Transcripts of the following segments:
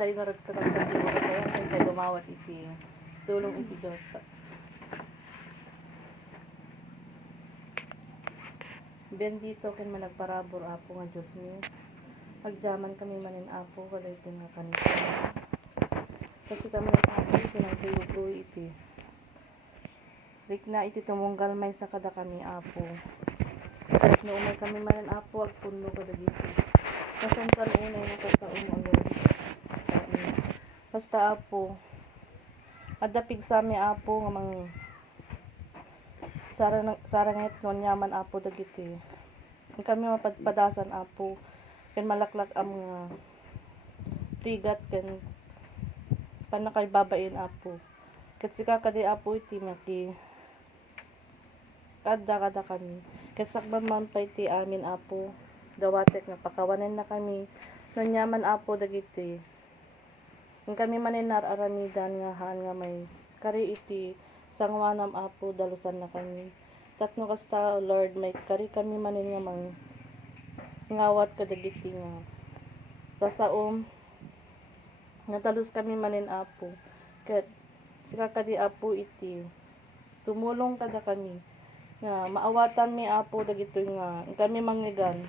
Tayo naragtatag sa tiyo kaya tayo gumawat iti tulong iti Diyos. Bendito ken managparabor apo nga Diyos niyo. Pagjaman kami manin apo kaday iti nga kanisa. Kasi kami ng apo iti nagtuyog-uy iti. Rikna iti tumunggal may sa kada kami apo. Kahit no umay kami manin apo agpuno kadagiti. Kasuntan unay nakataon ang Lord. Basta apo adapig sa mi apo nga mang sarangit non yaman apo dagiti. Ang kami mapadpadasan apo ken malaklak ang mga rigat ken panakay babain apo. Ket sika kadi apo iti maki kada kami. Ket sakban man pa iti amin apo dawatek nga pakawanen na kami non yaman apo dagiti. Ang kami maninar aramidan nga haan nga may kari iti sangwanam apo dalusan na kami. Tapno kasta Lord may kari kami manin nga mang ngawat kadagiti nga sasaom nga talus kami manin apo. Ket sika kadi apo iti tumulong kada kami nga maawatan mi apo dagito nga kami manggigan.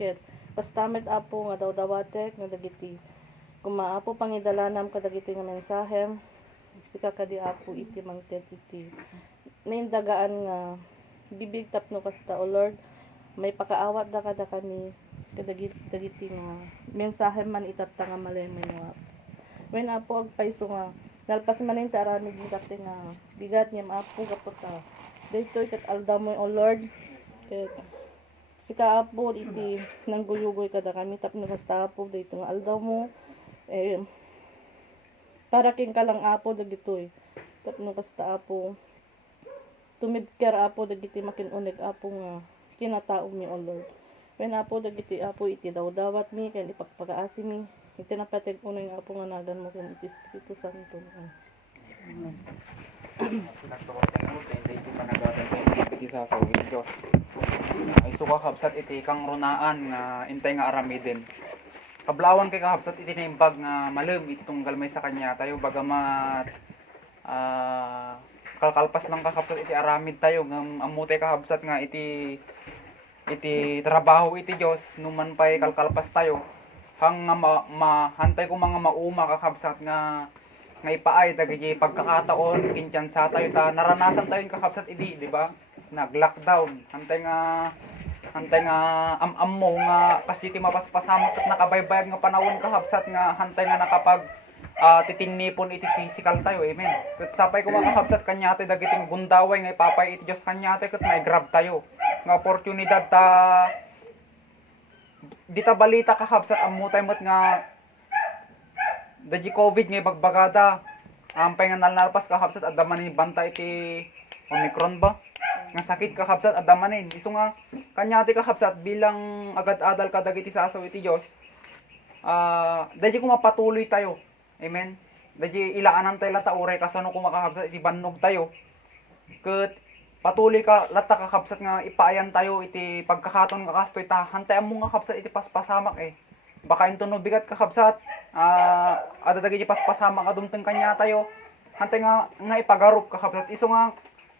Ket kastamet apo nga daw-dawatek nga dagiti kumaapo pangidalanam kadagiti nga mensahe sika kadi apo iti mangted iti naindagaan nga bibig tapno kasta o Lord may pakaawat da kada kami kadagiti nga mensahe man itatta nga malemay nga when apo agpaiso nga nalpas manin ta aramid ni kate nga bigat niya maapo kaputa daytoy ket aldam mo o Lord ket sika apo iti nangguyugoy kada kami tapno kasta apo dayto nga aldaw mo para king kalang apo dagitoy tapno kasta apo tumibker apo dagiti makinunig apo nga kinataog mi o Lord when apo dagiti apo iti dawdawat mi ken ipagpagaasi mi iti napateg unoy nga apo nga nagan mo ken iti Espiritu Santo. Sinagtuwas nga mo iti panagatan iti sasawin Dios ay suka kabsat iti kang runaan nga intay nga aramiden. Kablawan kay kahabsat iti naimbag nga malem itong galmay sa kanya tayo bagamat kalkalpas lang kakabsat iti aramid tayo ng amutay kahabsat nga iti trabaho iti Dios numan pay kalkalpas tayo hang nga mahantay ko mga mauma kakabsat nga ipaay dagiti pagkakataon kinchan sa tayo ta naranasan tayo kakabsat iti di ba nag-lockdown hantay nga am mo nga kasi ti mapaspasamot at nakabaybayag nga panahon kahabsat nga hantay nga nakapag titinipon iti physical tayo amen ket sapay ko makahabsat kanyate dagiting gundaway nga ipapay iti Dios kanyate ket may grab tayo nga oportunidad ta dita balita kahabsat ammo tayo met nga daji COVID nga bagbagada ampay nga nalnalpas kahabsat addaman ni banta iti Omicron ba nga sakit kakabsat adamanin isu nga kanyati kakabsat bilang agad-adal kadagiti sasaw iti Dios daji ko mapatuloy tayo amen daji ilaanan tayo lata uray kasano ko makakabsat iti bannog tayo ket patuloy ka lata kakabsat nga ipaayan tayo iti pagkakaton nga kastoy ta hantay mo nga kabsat iti paspasamak baka intuno bigat kakabsat adadagi iti paspasamak adumteng kanya tayo hantay nga ipagarup kakabsat isu nga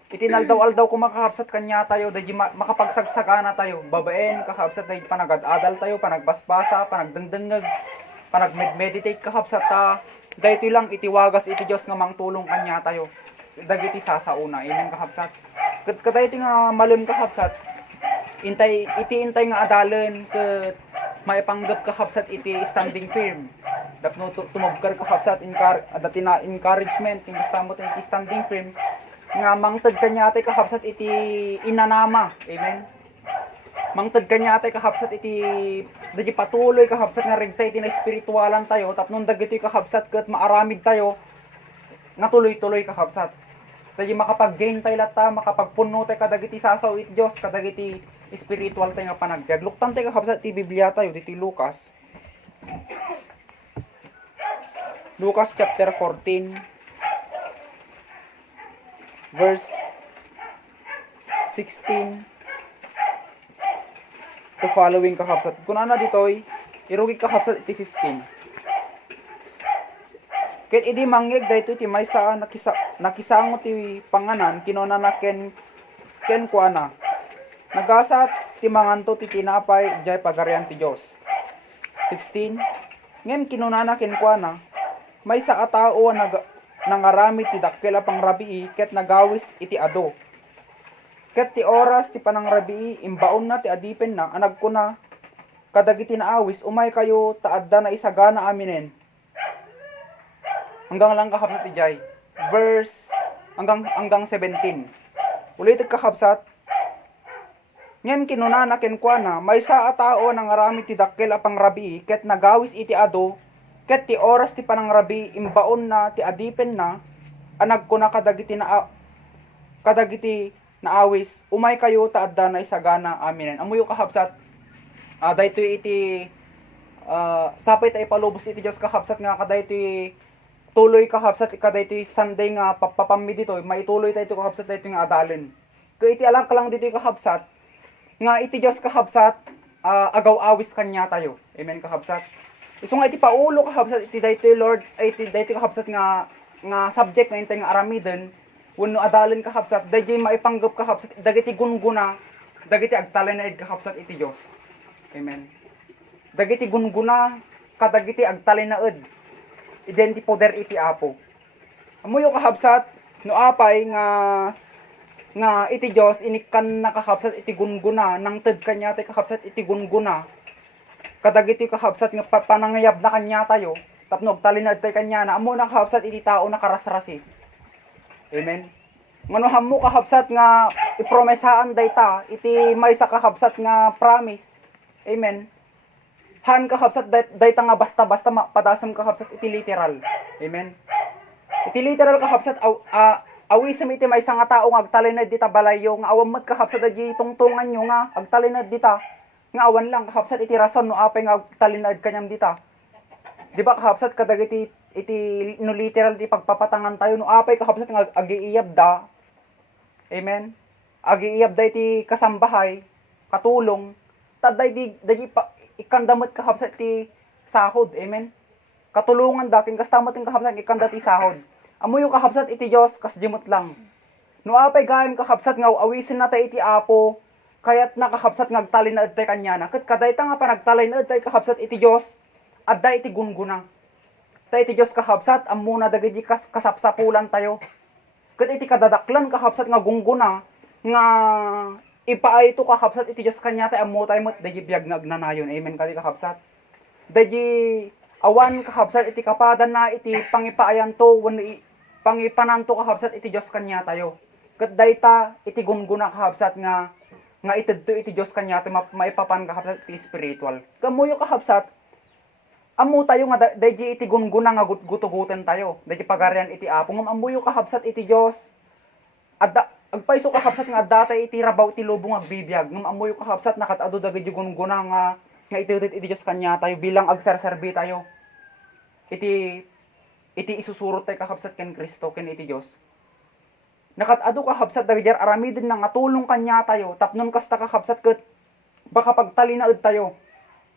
itinaldaw-aldaw ko makakabsat kanya tayo dahi makapagsagsagana tayo babaen kakabsat dahi panagad-adal tayo panagbaspasa panagdengdengeg panagmeditate kakabsat ta daytoy lang itiwagas iti Dios nga mangtulong kanya tayo dagiti sasauna amen kakabsat ket nga malem kakabsat intay nga adalen ket maipanggep kakabsat iti standing firm dapno tumubkar kakabsat encouragement ing kastamot iti standing firm nga mangted kanya ati kakabsat iti inanama amen mangted kanya ati kakabsat iti dagi patuloy kakabsat nga regtay iti na espiritualan tayo tapnon dagiti kakabsat ket maaramid tayo nga tuloy-tuloy kakabsat dagi makapag-gain tayo lata makapagpuno tayo kadagiti sasaw iti Dios kadagiti spiritual tayo nga panagbiag luktan tayo kakabsat iti Biblia tayo iti Lucas chapter 14 verse 16 to following kakabsat. Kung ano ditoy, irugi kakabsat iti 15. Ket idi mangyeg dayto ti maysa nakisango ti panganan kinuna na ken kuana. Nagasat ti manganto ti tinapay jay pagarian ti Dios. 16. Ngem kinuna na ken kuana, maysa a tao nangarami ti dakkel a pangrabii ket nagawis iti ado. Ket ti oras ti panangrabii imbaon na ti adipen na anag kuna kadagiti naawis umay kayo taadda na isagana aminen. Hanggang lang kakabsat ti Jai. Verse hanggang 17. Ulit kakabsat. Ngem kinuna na kenkwana, maysa a tao nangarami ti dakkel a pangrabii ket nagawis iti ado, ket ti oras ti panangrabii imbaon na ti adipen na anag kuna kadagiti naawis umay kayo taadda na isagana aminen. Amuyo kakabsat. Daytoy iti sapay ta ipalubos iti Dios kakabsat nga kadaytoy tuloy kakabsat ikaday iti Sunday nga papapammi dito, maituloy tayo ito kakabsat dito nga adalin. Kaya iti alam ka lang dito kakabsat, nga iti Diyos kakabsat, agaw-awis kanya tayo. Amen kakabsat. Iso nga iti paulo kakabsat, iti dito Lord, iti dito kakabsat nga subject nga intay nga aramiden, wano adalin kakabsat, dagiti maipanggap kakabsat, dagiti gunguna, dagiti agtalinid kakabsat iti Diyos. Amen. Dagiti gunguna, kadagiti agtalinaid, identi poder iti Apo. Amuyo kakabsat, no apay nga iti Dios inikan nakakabsat iti gunguna nang ted kanya tay kakabsat iti gunguna. Kadagiti kakabsat nga panangayab na kanya tayo, tapno talinad tay kanya na amo nakakabsat iti tao nakarasrasi. Amen. Ngano hammo kakabsat nga ipromesaan dayta iti maysa kakabsat nga promise. Amen. Han kakabsat dayta nga basta-basta padasam kakabsat iti literal. Amen. Iti literal kakabsat awisem iti maysa nga tao nga agtalinad dita balayo nga awam met kakabsat iti tungtungan nyo nga agtalinad dita nga awan lang kakabsat iti rason no apay nga agtalinad kanyam dita. Di ba kakabsat kadagiti iti no literal di pagpapatangan tayo no apay kakabsat nga agiiyab da. Amen. Agiiyab da iti kasambahay, katulong, taday di ikandamot kakabsat ti sahod. Amen. Katulungan dakin kastamot ng kakabsat ikanda ti sahod. Amuyo kakabsat iti Dios kasjimot lang. No apay gayem kakabsat nga awisin na tayo iti Apo, kayat nakakabsat nga agtalin na tay kanya na. Ket kadayta nga panagtalin na tay kakabsat iti Dios, adda iti gunguna. Tay iti Dios kakabsat amuna dagiti kasapsapulan tayo. Ket iti kadadaklan kakabsat nga gunguna nga ipaay ito kakabsat iti Diyos kanya tayo amo tayo mo't dagi biyag nagnanayon. Amen kadi kakabsat. Dagi awan kakabsat iti kapadan na iti pangipaayan to pangipanan to kakabsat iti Diyos kanya tayo. Ket dayta iti gunguna kakabsat nga itedto iti Diyos kanya tayo maipapan kakabsat iti spiritual. Kamuyo kakabsat amo tayo nga dagi iti gunguna nga gutuguten tayo. Dagi pagarian iti Apo ngam amuyo kakabsat iti Diyos adda agpaiso kakabsat nga datay iti rabaw iti lubong agbibiyag ngam amoy kakabsat nakatado dagiti gunguna nga itirit iti Dios kanya tayo bilang agserserbi tayo iti isusurot tayo kakabsat ken Kristo ken iti Dios nakatado kakabsat dagiti aramiden nga tulong kanya tayo tapnon kasta kakabsat ket baka pagtalinaed tayo.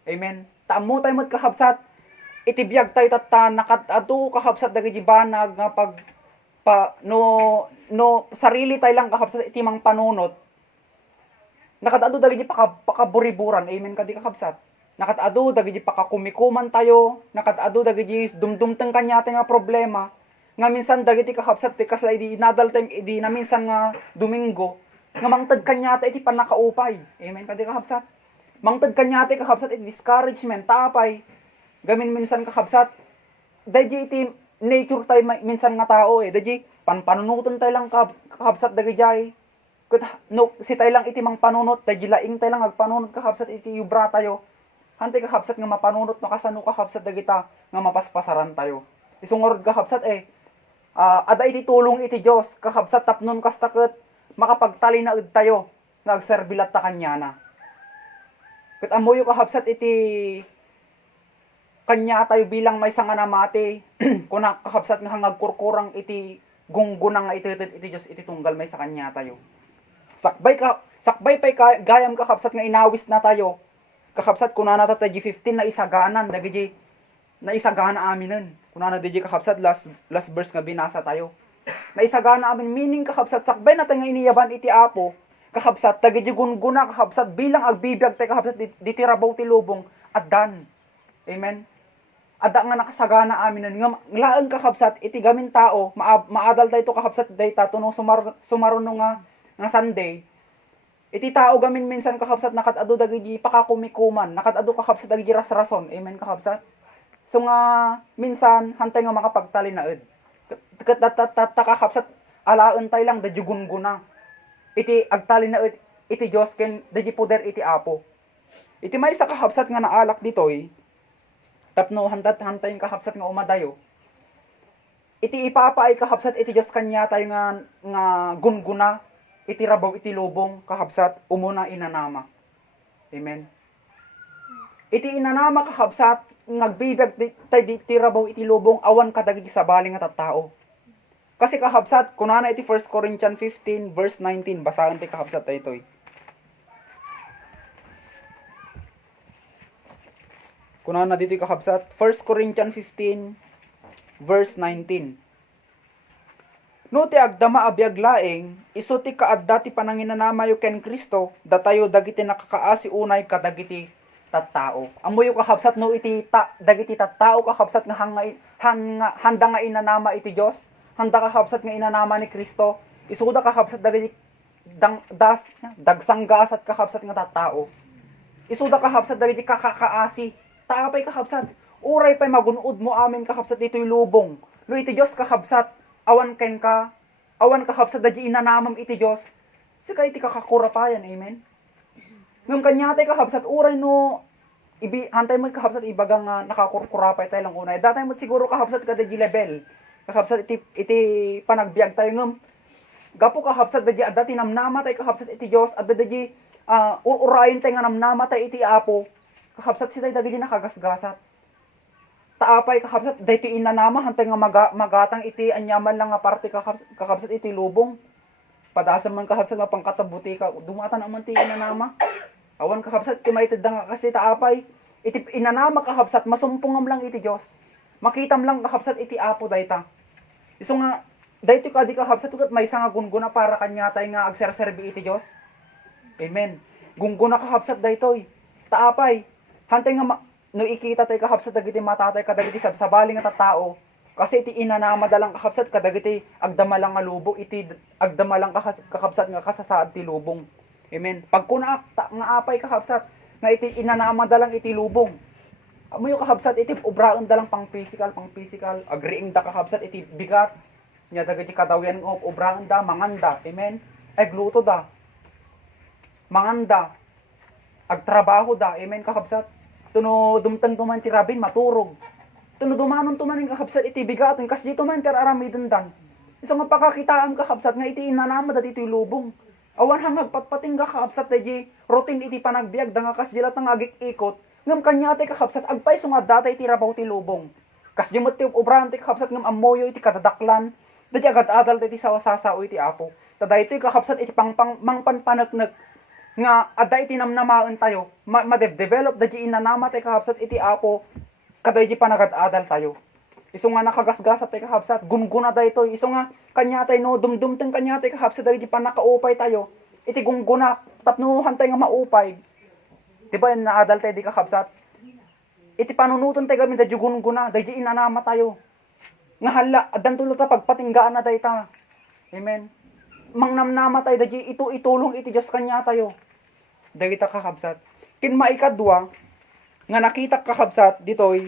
Amen. Taammo tayo met kakabsat iti biyag tayo tatta nakatado kakabsat dagiti banag nga no sarili tayo lang kakabsat iti mang panunot nakatado dagiti pakaburiburan. Amen kadi kakabsat. Nakatado dagiti pakakumikuman tayo, nakatado dagiti dumdumteng kanya nga problema nga minsan dagiti kakabsat ti kasla di nadal tayong di na minsan nga Domingo nga mangted kanya ta iti panakaupay. Amen kadi kakabsat. Mangted kanya ta kakabsat iti discouragement tapay gamin minsan kakabsat dagiti iti nature tayo minsan nga tao dagiti panunuton tayo lang kakabsat dagiti no si tayo lang iti mang panunot dagiti laing tayo lang agpanunot kakabsat iti yubra tayo hantay kakabsat nga mapanunot no kasano kakabsat dagita nga mapaspasaran tayo isungorod kakabsat ada iti tulong iti Dios kakabsat tapnon kastaket makapagtalinaed tayo nga agserbilat ta kanya na ket amoyo kakabsat iti kanya tayo bilang may sanga namati kuna kakabsat nga hangagkurkurang iti gunggunang nga ititit iti Dios iti tunggal may sa kanya tayo sakbay pay gayam kakabsat nga inawis na tayo kakabsat kunana ta tayo 15 na isaganan dagiti na isagana aminan. Kunana DJ kakabsat last verse nga binasa tayo. Na isagana amin meaning kakabsat sakbay na tayo nga iniyaban iti Apo. Kakabsat dagiti gunguna kakabsat bilang agbibiyag tayo kakabsat ditirabaw ti lubong addan. Amen. Ada nga nakasagana aminan nga laan kakabsat iti gamin tao maadal dayto kakabsat dayta tuno sumaruno nga Sunday. Iti tao gamin minsan kakabsat nakatado dagiti pakakumikuman, nakatado kakabsat dagiti rasrason. Amen kakabsat. So nga minsan hantay nga makapagtalinaed. Kakabsat alaen tay lang dadyo gunguna. Iti agtalinaed iti Dios ken dadyo poder iti Apo. Iti may isa kakabsat nga naalak ditoy. Tapno hantay kakabsat nga umadayo. Iti ipapaay kakabsat iti Dios kanya tayo nga gunguna. Iti rabaw iti lubong kakabsat umuna inanama. Amen. Iti inanama kakabsat nagbibig tay iti rabaw iti lubong awan kadagiti sabali nga tattao. Kasi kakabsat kunana iti 1 Corinthians 15 verse 19 basahan ti kakabsat daytoy. Kunana dito kakabsat 1 Corinthians 15 verse 19. No ti agdama abiyag laeng, iso ti kaadda ti pananginanamayo ken Kristo, datayo dagiti nakakaasi unay kadagiti tattao. Amoyo kakabsat no iti dagiti tattao kakabsat nga handa nga inanama iti Dios, handa kakabsat nga inanama ni Kristo, isuda kakabsat dagiti dagsanggasat kakabsat nga tattao. Isuda kakabsat dagiti kakakaasi, taapay kakabsat, uray pay magunod mo amin kakabsat dito'y lubong. No iti Dios kakabsat, awan kakabsat dadya inanamam iti Dios. Sika iti kakakurapayan, amen. Ngam kanya tay kakabsat uray no hantay mo kakabsat ibaga nga nakakurkurapay tayo lang unay. Datay mo siguro kakabsat kadadya level. Kakabsat iti panagbiag tayo ngam. Gapo kakabsat dadya dati namnama tay kakabsat iti Dios at dadya urayin tayo nga namnama tay iti Apo. Kakabsat sitay dagiti nakagasgasat. Taapay kakabsat dayto inanama hantay nga magatang iti anyaman lang nga parte kakabsat iti lubong. Padasam man kakabsat mapangkatabuti ka dumatan naman ti inanama. Awan kakabsat ti maitid nga kasi taapay iti inanama kakabsat masumpungam lang iti Dios. Makitam lang kakabsat iti Apo dayta. Isu nga dayto kadi kakabsat ugat may nga gunguna para kanya tay nga agserserbi iti Dios. Amen. Gunguna kakabsat daytoy. Taapay hantay nga no ikita tay kakabsat dagiti matatay kadagiti sabsabali nga tattao kasi iti inanama dalang kakabsat kadagiti agdama lang nga lubong iti agdama lang kakabsat nga kasasaad ti lubong. Amen. Pagkuna nga apay kakabsat nga iti inanama dalang iti lubong. Amoy kakabsat iti obraen dalang pang physical agriing da kakabsat iti bigat nya dagiti kadawyan of obraen da manganda. Amen. Egluto da. Manganda. Agtrabaho da. Amen kakabsat. Tuno dumtang tuman ti rabin maturog. Tuno dumanon tuman ang kakabsat iti bigaton kasi dito man ti aramidon dan. Iso nga pakakitaan kakabsat nga iti inanama dati iti lubong. Awan hangag patpating kakabsat iti routine iti panagbiag da nga kas dilat nga agik-ikot. Ngam kanya ti kakabsat agpay sunga data iti rabaw ti lubong. Kas di mo ti obran ti kakabsat ngam amoyo iti kadadaklan. Dati agad adal iti sawasasao iti Apo. Tada iti kakabsat iti mangpanpanagnek nga adda iti namnamaan tayo ma-develop dati inanama tayo kakabsat iti Apo kada iti panagad-adal tayo. Isu nga nakagasgasat tayo kakabsat gunguna dayto isu nga kanya tayo no dumdumteng kanya tayo kakabsat dati panakaupay tayo iti gungguna tapnuhan tayo nga maupay. Diba yung naadal tayo di kakabsat iti panunuton tayo gamin dati gunguna dati inanama tayo nga hala addan tulo ta pagpatinggaan na dayta. Amen. Mangnamnama tayo dati itulong iti Diyos kanya tayo. Dagita kakabsat. Kin maikadwa nga nakita kakabsat ditoy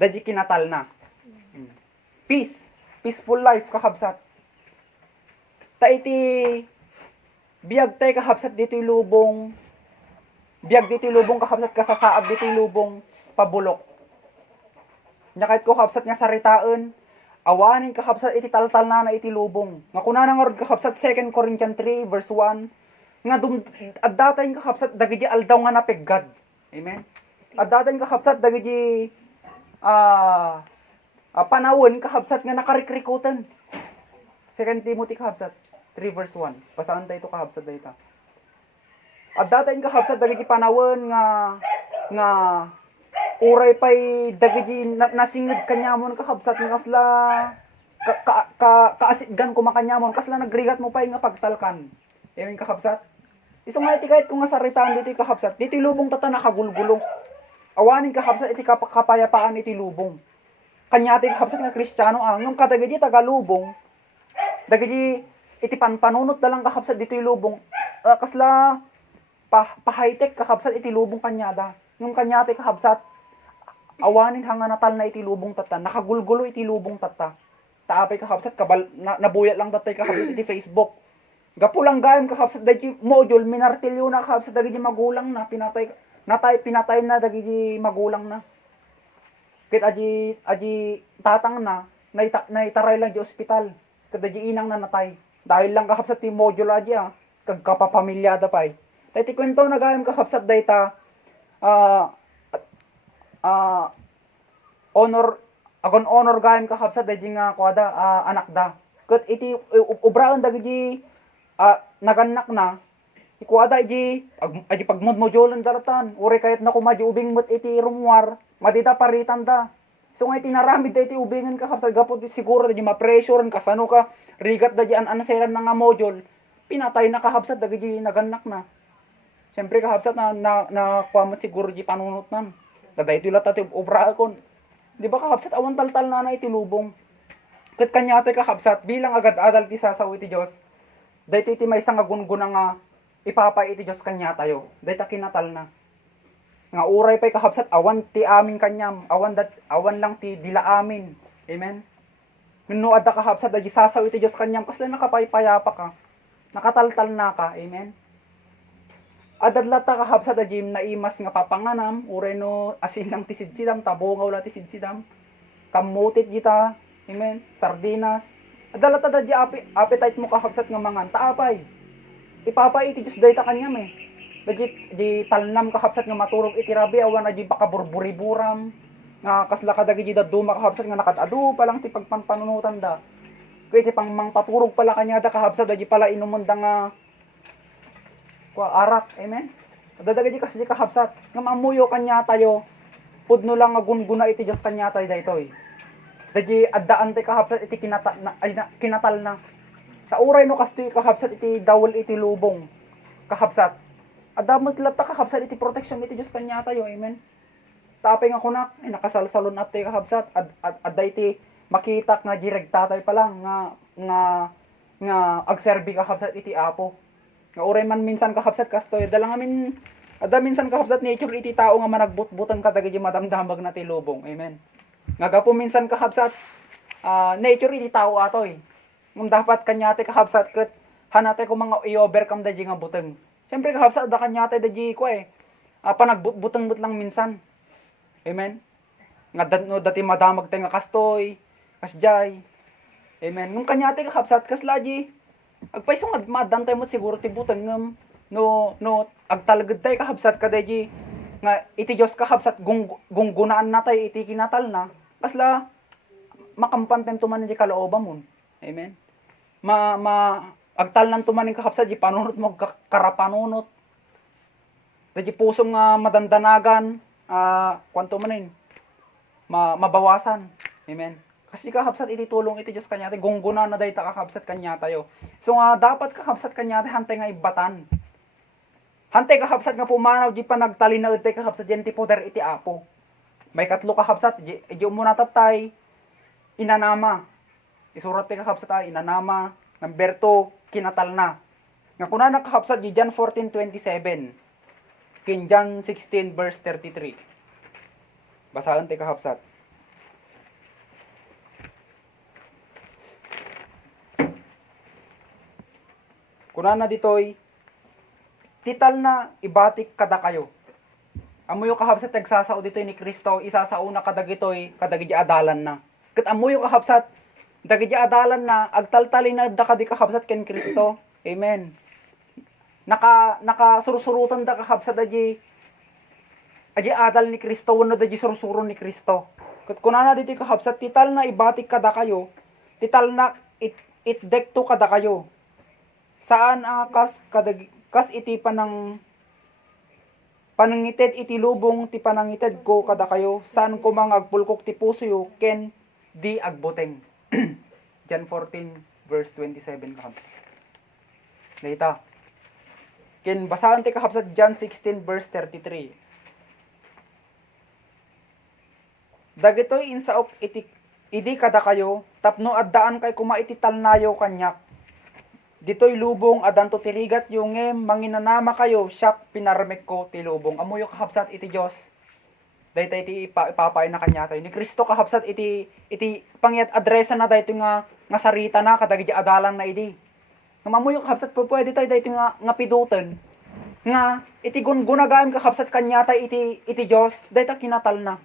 dati kinatal na. Peace. Peaceful life kakabsat. Ta iti biag tay kakabsat ditoy lubong. Biag ditoy lubong kakabsat kasasaad ditoy lubong pabulok. Nya kahit ko kakabsat nga saritaan awanin kakabsat iti taltal na iti lubong. Nga kunana nga rod kakabsat 2 Corinthians 3 verse 1 nga addatay kakabsat dagiti aldaw nga napeggad. Amen. Addatay kakabsat dagiti panawon kakabsat nga nakarikrikutan. 2 Timothy kakabsat 3 verse 1. Basaan tayo ito kakabsat dayta. At dati kakabsat dagiti panawon nga uray pay dagiti nasingid kanyamon kakabsat nga kasla kaasiggan kumakanyamon kasla nagrigat mo pay nga pagtalkan. Amen kakabsat. Iso nga iti kahit kung nga saritaan dito kakabsat, dito lubong tata nakagulgulo. Awanin kakabsat iti kapayapaan iti lubong. Kanya iti kakabsat nga Kristiyano ang kadagiti tagalubong. Dagiti iti panpanunot dalang kakabsat dito lubong. Kasla pa-high-tech kakabsat iti lubong kanyada. Yung kanyate kakabsat, awanin hanga natal na iti lubong tata. Nakagulgulo iti lubong tata. Taapay kakabsat, nabuyat lang tatay kakabsat iti Facebook. Gapulang gayam kakabsat, dagi module, minartilyo na kakabsat, dagi magulang na, pinatay na dagi magulang na. Kit aji tatang na, naitaray lang di ospital. Kadaji inang na natay. Dahil lang kakabsat ti module aji kagkapapamilyada pay. Dahil ti kwento na gayam kakabsat dayta, honor gayam kakabsat dahil nga kwada anak da. Kat iti ubraon dagiti naganak na ikuada iti pagmodmojolan daratan uri kayat na kumadyo ubing mot iti rumwar madita paritan da. So nga iti naramid da iti ubingan kakabsat gapot siguro dahil ma-pressure kasano ka rigat dahil anaseran na nga module pinatay na kakabsat dagiti naganak na. Siyempre kakabsat na kuamot siguro di panunot nan. Daday ito lahat ati obra akon. Di ba kakabsat awan taltal na iti lubong. Kat kanyate kakabsat bilang agad adal ti sasaw iti Diyos. Dahi iti may isang agun-guna nga ipapay iti Diyos kanya tayo. Dahi ta kinatal na. Nga uray pa'y kakabsat awan ti amin kanyam. Awan lang ti dila amin. Amen. Ngano adda kakabsat dahi sasaw iti Diyos kanyam. Kasla nakapaypayapa ka. Nakataltal na ka. Amen. Adadlata kakabsat da jim naimas nga papanganam, uray no asin lang tisidsidam, tabongaw la tisidsidam, kamutit kita, amen, sardinas. Adadlata da di appetite mo kakabsat nga mangan, taapay. Ipapay iti Diyos dayta kanyam eh. Di talnam kakabsat nga maturog iti rabi, awan na di bakaburburiburam, nga kasla kadagi di daduma kakabsat nga nakadadu palang ti pagpanpanunutan da. Kaya ti pang mangpaturog pala kanya da kakabsat da di pala inumunda nga arak, amen. Dadaga di kasi di kakabsat. Nga mamuyo kanya tayo, pudno lang nga gunguna iti Diyos kanya tayo daytoy. Dadi addaan tayo kakabsat iti kinatal na. Sa uray no kasto kakabsat iti dawal iti lubong. Kakabsat. Adamot lata kakabsat iti protection iti Diyos kanya tayo, amen. Tapay nga kunak, nakasalsalon at tayo kakabsat. Adda iti makitak nga direkta tayo palang nga agserbi kakabsat iti apo. Nga uray man minsan kakabsat kastoy dalang amin ada minsan kakabsat nature iti tao nga managbutbutan kadagiti madamdamag na ti lubong. Amen. Nga gapo minsan kakabsat nature iti tao atoy. Ngum dapat kanyate kakabsat ket hanate ko mga i-overcome daji nga buteng. Siyempre kakabsat da kanyate daji ko panagbutbuteng lang minsan. Amen. Nga dati madamag tayo nga kastoy, kasjay. Amen. Ngum kanyate kakabsat kaslaji agpaisong madantay mo siguro ti butang ngem no agtalaged tay kakabsat kadayji nga iti Dios kakabsat gunggunaan na tay iti kinatal na kasla makampanten tuman di kalooban mo. Amen. Agtal nan tuman kakabsat di panunot mo karapanunot. Dadi pusong madandanagan kwanto manin mabawasan. Amen. Kasi kakabsat iti tulong iti Diyos kanya, gungguna na dayta kakabsat kanya tayo. So nga dapat kakabsat kanya hantay nga ibatan. Hantay kakabsat nga pumanaw di pa nagtalinaw iti kakabsat yan ti poder iti apo. May katlo kakabsat di umuna tatay inanama. Isurat ti kakabsat inanama, number 2 kinatal na. Nga kuna kakabsat di John 14:27. King John 16 verse 33. Basahan ti kakabsat. Kuna na ditoy, tital na ibatik kada kayo. Amuyo kakabsat nagsasao ditoy ni Kristo, isasao na kadagitoy, kadagiti adalan na. Kat amuyo kakabsat, dagiti adalan na, agtaltalin na da kadi kakabsat ken Kristo. Amen. Nakasursurutan da kakabsat aji adal ni Kristo, wano da sursuron ni Kristo. Kat kuna na ditoy kakabsat, tital na ibatik kada kayo, tital na itdekto kada kayo. Saan kas iti pa ng Panangited iti lubong ti panangited ko kada kayo, saan ko mang agpulkok ti puso yo, ken di agbuteng. John 14 verse 27 kahapsat. Dita. Ken basahan ti kahapsat John 16 verse 33. Dagitoy insaok iti idi kada kayo, tapno addaan kay kuma iti talnayo kanyak. Ditoy lubong adanto tirigat yung manginanama kayo, siyak pinarmek ko ti lubong. Amuyo kahapsat iti Dios. Daytay iti ipapaay na kanya tayo. Ni Kristo kahapsat iti pangyat adresa na dayto nga sarita na kadagiti adalan na idi. Mamuyo kahapsat po pwede tayo dayto nga piduten. Nga iti gungunagaan kahapsat kanya tayo iti Dios, dayta kinatal na.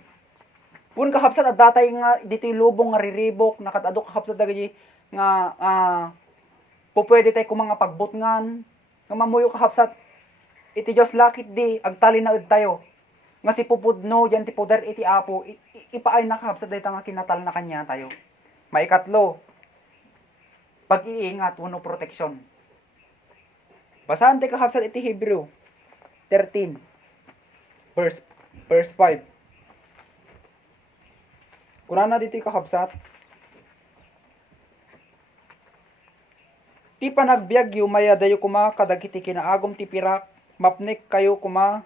Pun kahapsat at datay nga ditoy lubong nga riribok nakatadok kahapsat dagiti nga pwede tayo kung mga pagbutngan, nga mamuyo kahapsat, iti Diyos lakit di, agtali na tayo. Nga si pupudno, yan ti poder iti apo, ipaay na kahapsat dahil nga kinatal na kanya tayo. Maikatlo, pag-iingat, wano proteksyon. Basahan tayo kahapsat iti Hebrew 13, verse 5. Kuna na dito kahapsat, ti panagbiagyo maya dayo kuma kadagiti kinaagom ti pirak, mapnik kayo kuma,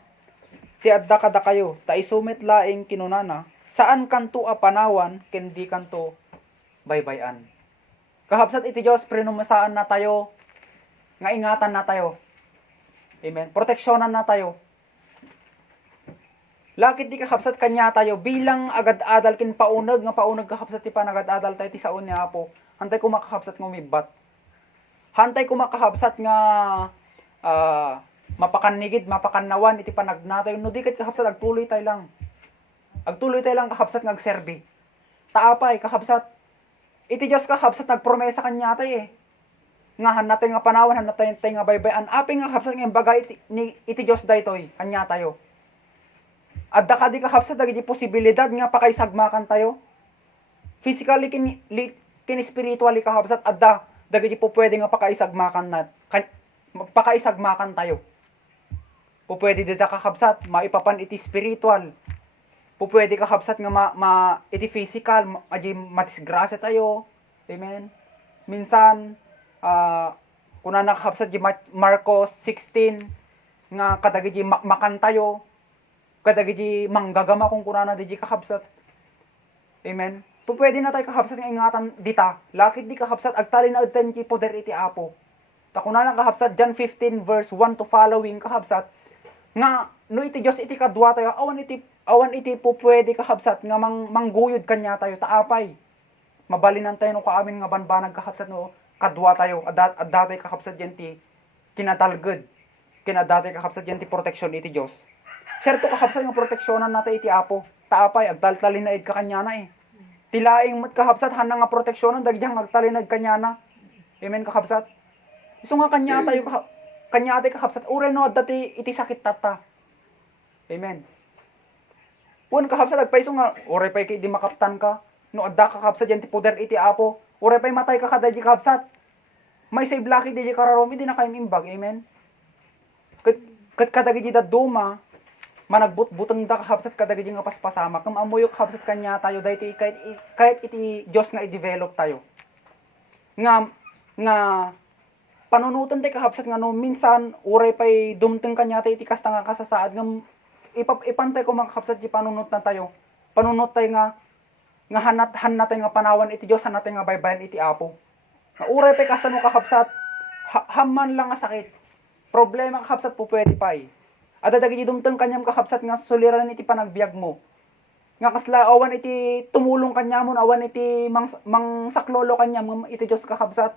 ti adda kada kayo, ta isumit laing kinunana, saan kanto a panawan, kendi kanto baybayan. Kahapsat iti Diyos, prinumasaan na tayo, nga ingatan na tayo. Amen. Proteksyonan na tayo. Lakit di kahapsat kanya tayo, bilang agad-adal kin paunag, nga paunag kahapsat ti panagad-adal tayo ti saon niya po, hantay ko makahapsat ngumibat. Hantay ko makahapsat nga mapakanigid, mapakannawan, iti panagnatay. No di kat kahapsat, agtuloy tayo lang. Agtuloy tayo lang kahapsat nga agserbi. Taapay, kahapsat. Iti Diyos kahapsat, nagpromesa kanya tayo eh. Nga hanatay nga panawan, hanatay nga baybayan. Apay nga kahapsat nga bagay iti Diyos daytoy, kanya tayo. Adda ka di kahapsat, dagiti posibilidad nga pakaisagmakan tayo. Physically, kin spiritually kahapsat, adda dagiti po pwede nga pakaisagmakan tayo. Po pwede dita kakabsat, maipapan iti spiritual. Po pwede kakabsat nga iti physical, matisgrasya tayo. Amen. Minsan, kuna nakakabsat di Marcos 16, nga kadagiti makmakan tayo. Kadagiti manggagama kung kuna na di kakabsat. Amen. Po pwede na tayo kahapsat ng ingatan dita. Lakit di kahapsat, agtali na agtan ki poder iti apo. Takuna na kahapsat, John 15 verse 1 to following kahapsat. Nga, no iti Diyos iti kadwa tayo, awan iti po pwede kahapsat, nga mangguyod kanya tayo, taapay. Mabalinan tayo no kaamin nga banbanag kahapsat no, kadwa tayo, adatay kahapsat yan ti kinatalged. Kinadatay kahapsat yan ti proteksyon iti Diyos. Serto kahapsat nga proteksyonan natin iti apo. Taapay, agtaltalin na id ka kanya na eh. Tilaing mat kahapsat, hanang nga proteksyonan, dagyang agtalinag kanya na. Amen kahapsat. Iso nga kanya tayo, kanya tayo kahapsat, ure no, dati iti sakit tata. Amen. Pun kahapsat, agpaiso nga, ure pa di makaptan ka, no adda kahapsat, yan ti poder iti apo, ure pa matay ka kada di kahapsat. May save laki di kararomi, di na kayo mimbag. Amen. Kat kadagi di daduma, managbut-butang da kahapsat kadagiti nga paspasama kam amuyo kahapsat kanya tayo dahiti kahit iti Diyos nga i-develop tayo nga panunutan tayo kahapsat nga no minsan uray pa'y dumteng kanya tayo iti kasta nga kasasaad nga ipantay ko mga kahapsat di panunot na tayo panunot tayo nga hanat tayo nga panawan iti Diyos hanat tayo nga baybayan iti apo nga uray pa'y kasano kahapsat haman lang nga sakit problema kahapsat po pwede pa'y ada dagiti dumteng kanyam kahapsat nga suliran iti panagbiag mo. Nga kasla awan iti tumulong kanyamon, awan iti mangsaklolo kanyam iti Diyos kahapsat.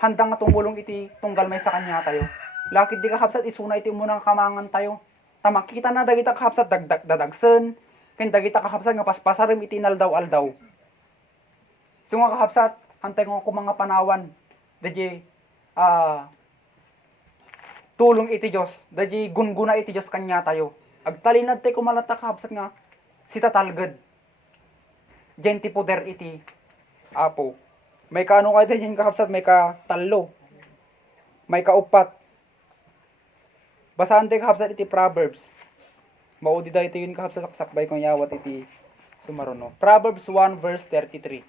Handang nga tumulong iti tunggal may sa kanya tayo. Lakit di kahapsat isuna iti munang kamangan tayo. Tamakita na dagita kahapsat dadagsen, ken dagita kahapsat nga paspasarim iti naldaw-aldaw. So nga kahapsat, hantay ko mga panawan. Dagi tulong iti Diyos, dahi gunguna iti Diyos kanya tayo. Agtalinad tayo kumalata kahapsat nga, si tatalged. Diyan ti poder iti apo. May kaano kayo tayo kahapsat, may katalo. May kaupat. Basahan tayo kahapsat iti Proverbs Maudi da ito yun kahapsat sakbay kong yawat iti sumaruno. Proverbs 1 verse 33.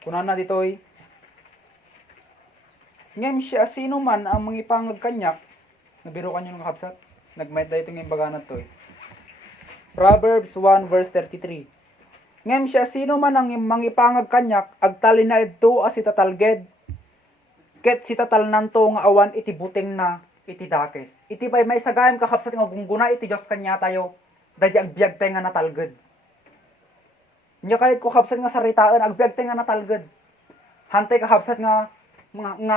Kunan na ditoy. Ngem siya sino man ang mangipangag kanyak. Nabiro kanyo ng kahapsat. Nagmayad da ito ng baganat toy. Proverbs 1 verse 33. Ngem siya sino man ang mangipangag kanyak agtali na idto as itatalged ket si tatal nanto nga awan iti buting na iti dakes. Iti pay may sagayam kakapsat nga gungguna iti Dios kanya tayo dadya agbiag tay nga natalged. Nya kahit ko kapsat nga saritaan agbiag tay nga natalged. Hantay kakapsat nga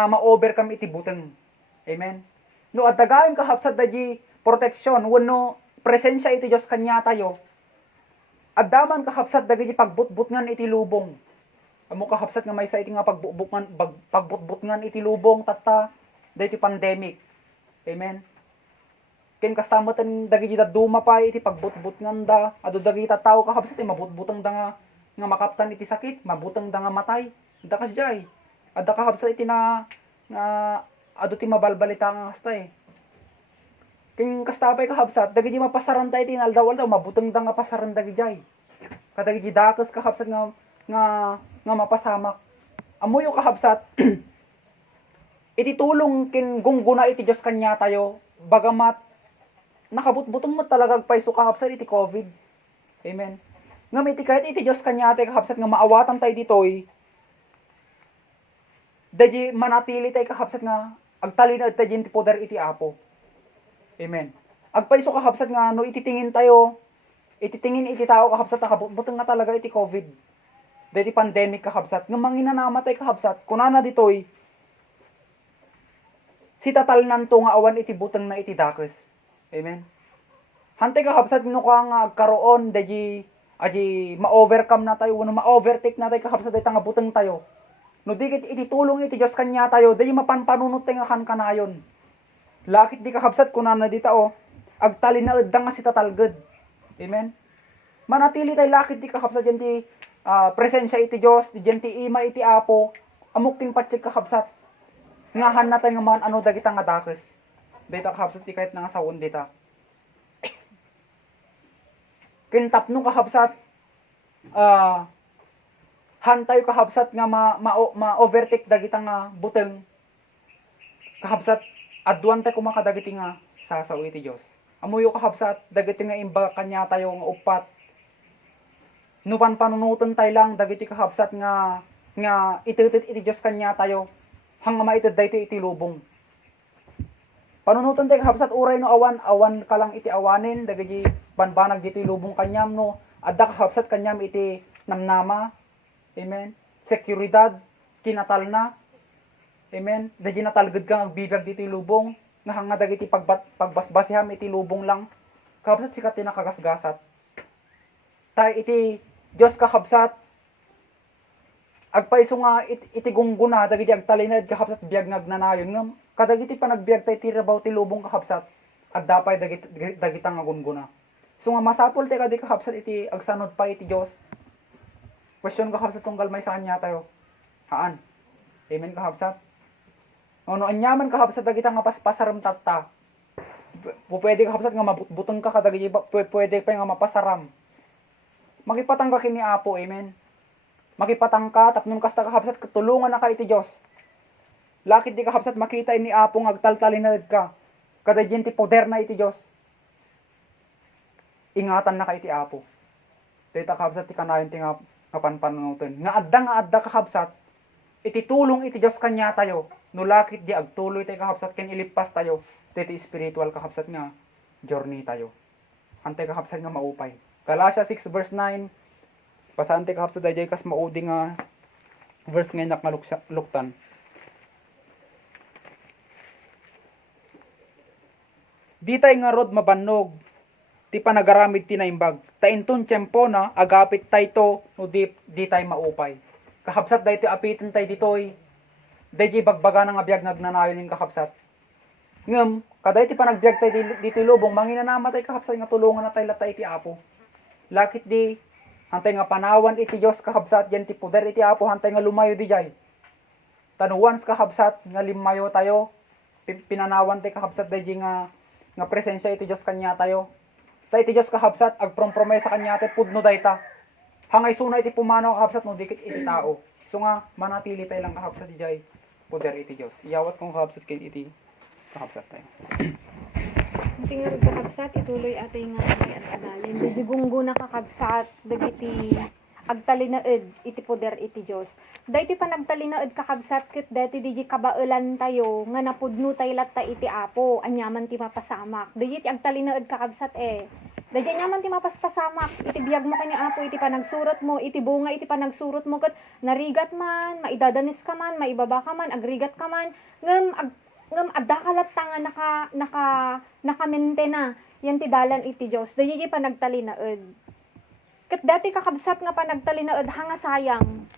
ma-overcome iti buting. Amen. No adagayam kakapsat dadyi protection wenno presensya iti Dios kanya tayo. Addaman kakapsat dagiti pagbutbutngan iti lubong. Amo kahapsat nga may sa iti nga pagbutbutngan iti lubong tatta daytoy pandemic. Amen. Ken kastamatan dagiti daduma pa iti pagbutbutngan da adu dagiti tawo kahapsat mabutbutang da nga makaptan iti sakit, mabutang da nga matay. Da kasjay. Adda kahapsat iti na adu ti mabalbalita nga hasta Ken kastapay kahapsat dagiti mapasaran da iti naldaw-aldaw mabutang da nga pasaran dagiti jay. Kadagiti dakes kahapsat nga mapasamak. Amoy yung kahapsat, iti tulong kin gungguna iti Diyos kanya tayo, bagamat nakabutbutong mo talaga paiso kahapsat iti COVID. Amen. Nga may kahit iti Diyos kanya tayo kahapsat nga maawatan tayo ditoy, dahi manatili tayo kahapsat nga agtalin at tayo iti poder iti Apo. Amen. Agpaiso kahapsat nga no ititingin tayo, ititingin iti tao kahapsat nakabutbutong na talaga iti COVID. Dahil pandemic kakabsat, nga manginanamatay kakabsat, kunana ditoy, si tatal nanto nga awan iti butang na iti dakes. Amen. Hantay kakabsat, no ka nga agkaroon, dahi, ma-overcome na tayo, no ma-overtake na tayo kakabsat, dahi nga butang tayo. No digit iti tulong iti Diyos kanya tayo, dahi mapanpanunot tayo nga kan kanayon. Lakit di kakabsat, kunana dita agtali na edang nga si tatalged. Amen. Manatili tayo lakit di kakabsat, yan di, presensya iti Diyos, di ti ima iti Apo, amok ting patsik kakabsat. Ngahan natin nga man ano dagita nga dakes. Dita kakabsat ti kahit nga sawon dita. Kintap nung kakabsat, hantay kakabsat nga ma-overtake dagita nga buteng. Kakabsat, adwan tayo kumakadagiti nga sasaw iti Diyos. Amuyo kakabsat, dagiti nga imba kanya tayo nga upat. Nupan panunutan tayo lang dagiti kakabsat nga ititit iti Diyos kanya tayo hanggang maitid dayto iti lubong. Panunutan tayo kakabsat uray no awan ka lang iti awanin dagiti banbanag dito lubong kanyam no adda kakabsat kanyam iti namnama. Amen. Seguridad kinatal na. Amen. Dagiti natalged kang agbibag dito lubong nga hanga dagiti pagbasbasiham iti lubong lang. Kakabsat sikat ti nakagasgasat. Tayo iti Diyos kakabsat agpaiso nga iti gungguna dagiti agtalinad kakabsat biag nagnanayon ngam kadagiti panagbiag tayo ti rabaw ti lubong kakabsat adda pay dagiti nga gungguna. So nga masapol tayo kadi kakabsat iti agsanod pa iti Diyos. Question kakabsat tunggal may saan niya tayo. Haan. Amen kakabsat. Ano anyaman kakabsat dagiti nga paspasaram tatta. Pwede kakabsat nga mabutbutong ka kadagiti pwede pa nga mapasaram. Makipatangka kini Apo, amen. Makipatangka, tapnon kasta kakabsat, katulungan na ka iti Diyos. Lakit di kakabsat, makita ini Apo, agtaltalinad ka. Kadagyan ti poder na iti Diyos. Ingatan na ka iti Apo. Dita kakabsat, ti kanayon ti nga panpanunutin. Nga adda kakabsat, iti tulong iti Diyos kanya tayo. No lakit di agtuloy tayo kakabsat, ken ilipas tayo. Iti spiritual kakabsat nga, journey tayo. Hantay kakabsat nga maupay. Galatia 6 verse 9. Pasante kakabsat dayjay kas maudi nga verse nga nakaluktan. Di tay nga rod mabannog ti panagaramid ti naimbag. Tainton tiyempo na agapit tay to no di tay maupay. Kakabsat daytoy apitin tay ditoy. Dayjay bagbaga nga biag nagnanayon kakabsat. Ngem kaday ti panagbiag tay ditoy lubong manginanamatay kakabsat nga tulungan na tay latay ti Apo. Lakit di hantay nga panawan iti Dios kakabsat yan ti poder iti Apo hantay nga lumayo di jay. tanuan sa kakabsat nga limayo tayo pinanawan tayo kakabsat dahi nga presensya iti Diyos kanya tayo. Ta iti Diyos kakabsat agprompromesa kanya tayo pudno dahi ta. Hangay suna iti pumanaw kakabsat no dikit iti tao. So nga manatili tayo lang kakabsat iti poder iti Diyos. Iyawat kong kakabsat kin iti kakabsat tayo. Tingnan kakabsat ituloy atay nga at adalin. Dagi gunggo na kakabsat dagiti agtalinaed iti poder iti Dios. Dayti panagtalinaed kakabsat ket dati digi kabaelan tayo nga napudno tayo latta iti Apo anyaman ti mapasamak. Dayti agtalinaed kakabsat Dayti nyaman ti mapaspasamak iti biyag mo kani Apo iti panagsurot mo iti bunga iti panagsurot mo ket narigat man maidadanis ka man maibaba ka man agrigat ka man ngem adda ka latta nga nakamente na yan ti dalan iti Dios. Dayti panagtalinaed. Ket dati kakabsat nga panagtalinaed hanga sayang.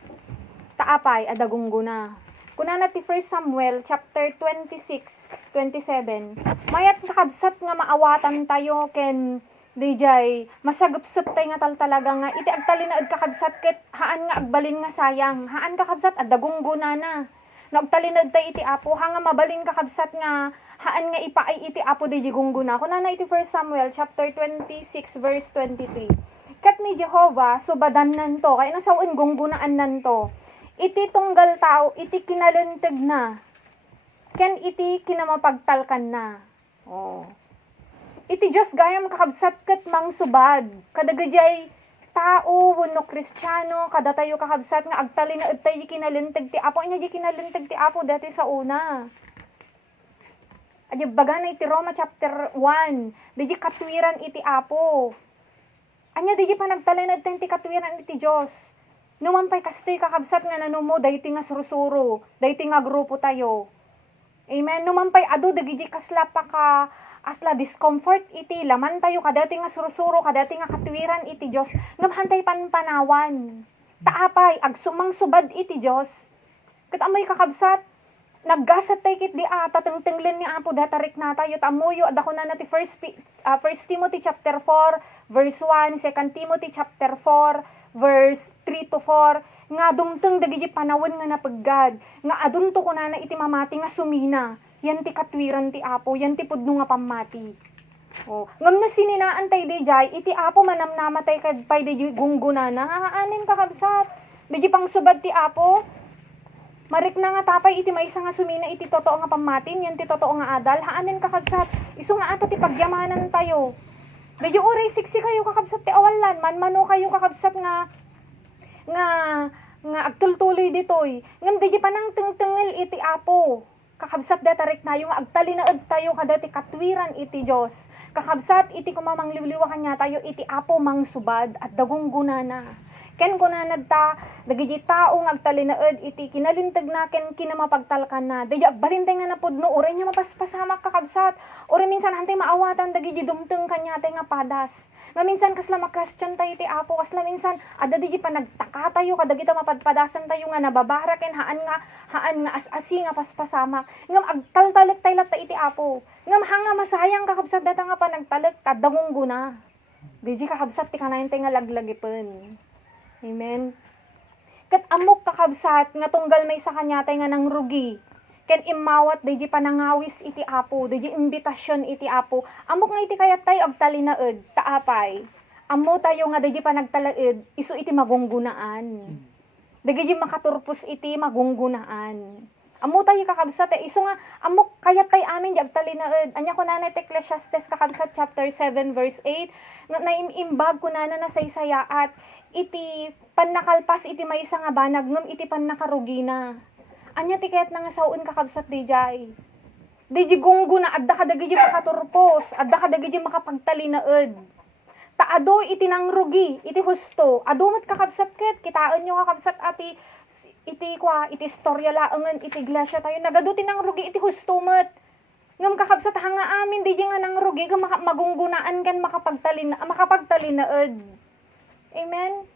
Taapay adagunggo na. Kunana ti 1 Samuel chapter 26:27. Mayat kakabsat nga maawatan tayo ken dijay masagupsup tay nga talaga nga iti agtalinaed kakabsat ket haan nga agbalin nga sayang. Haan kakabsat adagunggo na. Nagtalinaed tay iti Apo hanga mabalin kakabsat nga haan nga ipaay iti Apo dijay gunggo na. Kunana iti 1 Samuel chapter 26:23. Kat ni Jehovah, subadan nanto, kaya nasawan gunggunaan nanto. Iti tunggal tao, iti kinalintag na. Ken iti kinamapagtalkan na. Oh. Iti Diyos gayam kakabsat kat mang subad. Kadagajay tao, wano kristyano, kada tayo kakabsat nga agtalinaed tayo kinalintag ti Apo. Anya di kinalintag ti Apo dati sa una. Anya baga na iti Roma chapter 1. Di katwiran iti Apo. Anya di panagtalinad tayo ti katwiran iti Diyos. Numampay kastoy kakabsat nga nanumo, dayti nga surusuro, dayti nga grupo tayo. Amen. Numampay adu, dagiji kasla pa ka, asla discomfort iti, laman tayo, kadati nga surusuro, kadati nga katwiran iti Diyos. Ngamhantay panpanawan. Taapay, agsumang subad iti Diyos. Katamay kakabsat, naggasat tayo kit di tatengtenglin ni Apo datarik na tayo tamuyo adako na nati 1 Timothy chapter 4 verse 1, 2 Timothy chapter 4 verse 3 to 4 nga dumteng dagiti panawon nga napeggad nga adunto kunana iti mamati nga sumina yan ti katwiran ti Apo yan ti pudno nga pamati. Oh, ngam na sininaan tay dijay iti Apo manamnamatay kad pay di gunggunana haanin kakabsat di pang subad ti Apo. Marik na nga tapay iti maysa nga sumina iti totoo nga pamatin, yan ti totoo nga adal, haanin kakabsat, iso nga ato ti pagyamanan tayo. Medyo uray siksi kayo kakabsat ti awalan, manmano kayo kakabsat nga agtultuloy ditoy. Ngam di pa nang tengtengel iti Apo. Kakabsat datarik na yung agtalinaed tayo kada ti katwiran iti Diyos. Kakabsat iti kumamangliwliwa kanya tayo iti Apo mang subad at dagunggunana na. Ken kunanad ta dagiti tao nga agtalinaed iti kinalintag na ken kinamapagtalkan na. Daydi agbalintay nga napudno oray nya mapaspasamak kakabsat. Oray minsan hantay maawatan dagiti dumteng kanya tay nga padas. Nga minsan kasla makastyan tayo iti Apo kasla minsan adda digi pa nagtaka tayo kadagita mapadpadasan tayo nga nababara ken haan nga as-asi nga paspasamak. Ngam agtaltalek tay latta iti Apo. Ngam hanga masayang kakabsat data nga panagtalek kadagunggo na. Daydi kakabsat ti kanayon tay nga laglagipon. Amen. Kat amok kakabsat nga tunggal may sa kanya tay nga nang rugi. Ken imawat daydi panangawis iti Apo, daydi imbitasyon iti Apo. Amok nga iti kayat tayo agtalinaed, taapay. Amo tayo nga daydi panagtalaed, isu iti magunggunaan. Daydi makaturpos iti magunggunaan. Amo tayo kakabsat isu nga amok kayat tayo amin di agtalinaed. Anya ko na Ecclesiastes kakabsat chapter 7 verse 8 nga naimimbag ko na nasaysayaat iti pannakalpas iti maysa nga banag ngem iti pannakarugi na. Anya ti ket nga saon kakabsat dijay. Diji gunggo na adda ka dagiti makaturpos, adda ka dagiti makapagtalinaed. Taado iti nangrugi, iti husto. Adu met kakabsat ket kitaan nyo kakabsat iti istorya laengen iti iglesia tayo nagadu ti nangrugi iti husto met. Ngem kakabsat hanga amin diji nga nangrugi ga magunggunaan kan makapagtalinaed. Amen.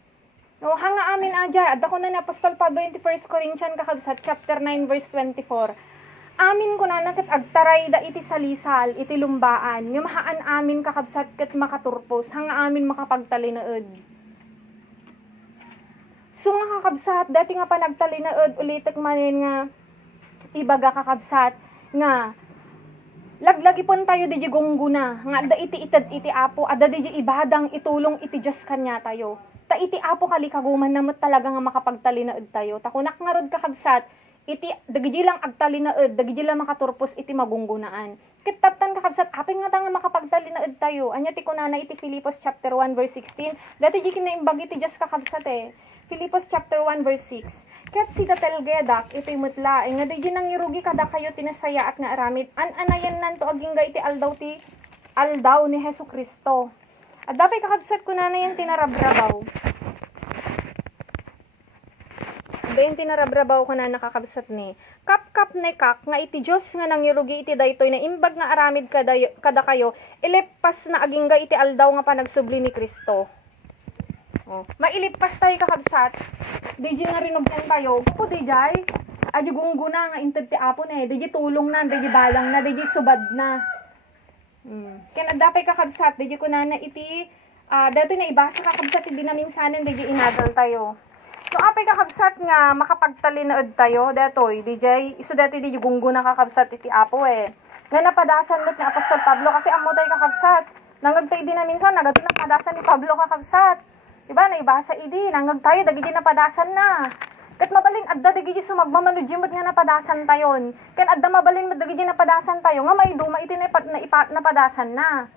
No, hanga amin adya. Adda ko na ni Apostol Pablo in 1 Corinthians kakabsat chapter 9 verse 24. Amin ko na ket agtaray da iti salisal, iti lumbaan. Ngem haan amin kakabsat ket makaturpos, hanga amin makapagtalinaed. So nga kakabsat, dati nga panagtalinaed ulitek manin nga ibaga kakabsat nga laglagi pon tayo di gungguna nga da iti itad iti apo ada di ibadang itulong iti Diyos kanya tayo ta iti apo kali kaguman namot talaga nga makapagtalinaed tayo ta kunak nga rod kakabsat iti dagiti lang agtalinaed dagiti lang makaturpos iti magunggunaan kitatan kakabsat aping nga tanga makapagtalinaed tayo anya ti kunana iti Filipos chapter 1 verse 16 dati di kinaimbag iti Diyos kakabsat Filipos chapter 1 verse 6 ket si datelgedak iti mutla nga di nang irugi kada kayo tinasaya at nga aramid anayan nanto aging iti aldaw ni Hesu Kristo at dapay kakabsat kunana yan tinarabrabaw dayon tinarabrabaw ko na nakakabsat ni kap ne kak nga iti Diyos nga nangirugi iti daytoy na imbag nga aramid kada kayo ilipas na aging iti aldaw nga panagsubli ni Kristo. Mailipas tayo kakabsat DJ nga rinugdan tayo po DJ adi gungguna nga inted ti apon DJ tulong na DJ balang na DJ subad na kaya nagdapay kakabsat DJ ko na iti dato na ibasa kakabsat hindi namin sanin DJ inadal tayo so apay kakabsat nga makapagtalinaed tayo datoy DJ iso datoy DJ gungguna kakabsat iti apo nga napadasan lot ni Apostol Pablo kasi amo tayo kakabsat nangagtay din namin sa nagato napadasan ni Pablo kakabsat diba, naibasa idi, nangag tayo, dagiti napadasan na. Kat mabalin, adda dagiti sumagmamanudjimot nga napadasan tayon. Kat adda mabalin, dagiti napadasan tayo, nga may duma iti napadasan na.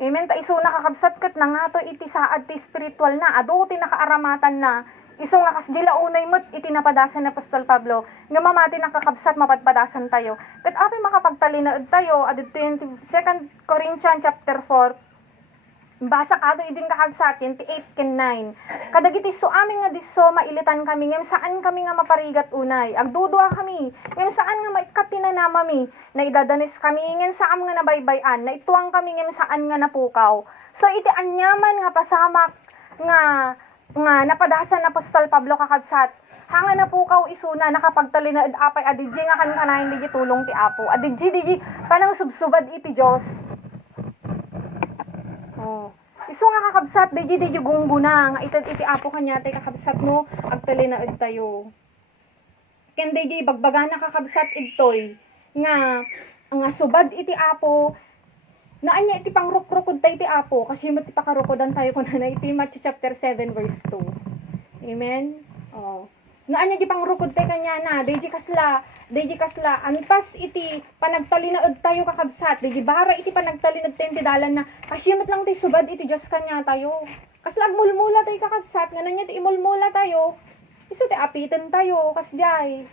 Amen, ta iso nakakabsat kat na nga to iti saad ti spiritual na, ado ti nakaaramatan na. Iso nga kasdila unay mo't iti napadasan na Apostol Pablo, nga mamati nakakabsat mapadpadasan tayo. Kat api makapagtalinaed tayo, adit 2 Corinthians chapter 4, basa ka ito idin kakabsat 28 ken 9 kadagiti so amin nga diso mailitan kami ngem saan kami nga maparigat unay agdudua kami ngem saan nga maikatinanamami na idadanis kami ngem saan nga nabaybayan na ituang kami ngem saan nga napukaw so iti anyaman nga pasamak nga napadasan na Apostol Pablo kakabsat hanga napukaw isuna nakapagtalinaed apay adiji nga kankanahin diji tulong ti apo adiji panang subsubad iti Dios. Iso nga kakabsat, dahi gungguna, nga iti apo kanya, tay kakabsat no, agtalinaed tayo. Ken dahi bagbaga na kakabsat itoy, nga subad iti apo, naanya iti pangruk-rukod tayo iti apo, kasi mo iti pakarukodan tayo kunana iti Matthew chapter 7 verse 2. Amen? Naanya di pangrukod tayo kanya na, dahi kasla, antas iti panagtalinaed tayo kakabsat, dahi bara iti panagtalinaed tayo iti dalan na, kasyemot lang tayo subad iti Diyos kanya tayo. Kasla agmulmula tayo kakabsat, nga nanya iti imulmula tayo, iso ti apitan tayo, kasjay.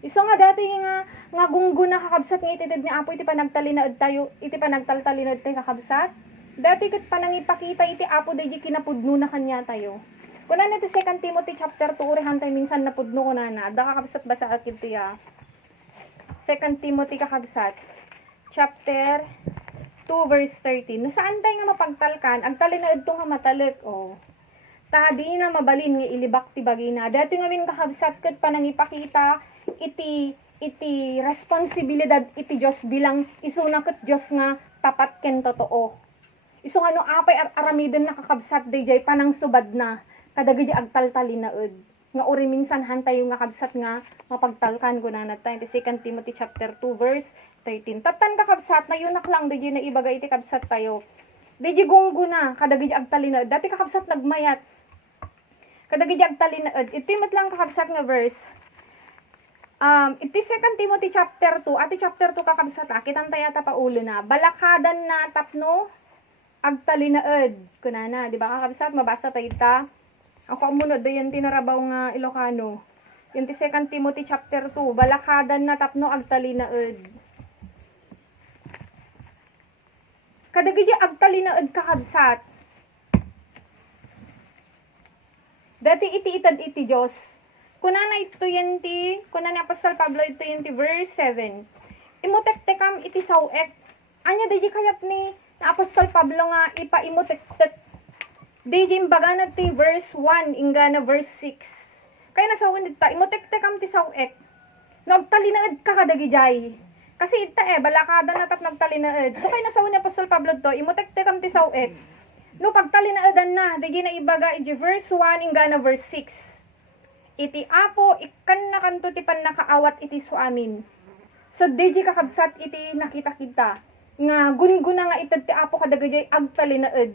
Iso nga dati nga gungguna kakabsat nga iti ni apo iti panagtalinaed tayo, iti panagtaltalinaed tayo kakabsat. Dati kat panangipakita iti apo dahi kinapudno na kanya tayo. Kuna na iti 2 Timothy chapter 2 urihan tayo minsan napudno kuna na. Da kakabsat basa akit tiya. 2 Timothy kakabsat chapter 2 verse 13. No saan tayo nga mapagtalkan? Agtalinaed to nga matalik. Tadi na mabalin nga ilibak ti bagina. Dato nga min kakabsat ket panangipakita iti responsibilidad iti Dios bilang isuna ket Dios nga tapat ken totoo. Isu nga no apay aramiden nakakabsat dayjay panang subad na. Kadagiti agtaltalinaed nga uri minsan hantay nga kabsat nga mapagtalkan kunana tayo iti 2 Timothy chapter 2 verse 13 tatan kakabsat na yunak lang digi na ibaga iti kabsat tayo digi gungguna kadagiti agtalinaed dati kakabsat nagmayat kadagiti agtalinaed iti met lang kakabsat nga verse iti 2 Timothy chapter 2 ati chapter 2 kakabsat kitan tayo ata paulo na balakadan na tapno agtalinaed kunana di ba kakabsat mabasa tayo ta. Ako muna dayan tinarabaw nga Ilocano. Yung 2 Timothy chapter 2, balakadan na tapno agtalinaed. Kadagiti agtalinaed kakabsat. Dati iti-itad iti Diyos. Kunana ito kunana Apostol Pablo ito verse 7. Imutek-tekam iti sawek. Anya dahi kayat ni na Apostol Pablo nga ipa-imutek-tek. Dahi imbaga na ti verse 1 inga na verse 6. Kaya nasawan dita, imutek-tekam ti sawek. Nagtalinaed ka kadagi jay. Kasi ita balakada na tap nagtalinaed. So kaya nasawan ni Apostol Pablo to, imutek-tekam ti sawek. No pagtalinaedan na, dahi na ibaga iti verse 1 inga na verse 6. Iti apo ikan na kanto ti pan nakaawat iti so amin. So DJ kakabsat iti nakita kita nga gunguna nga ited ti Apo kadagayay agtalinaed.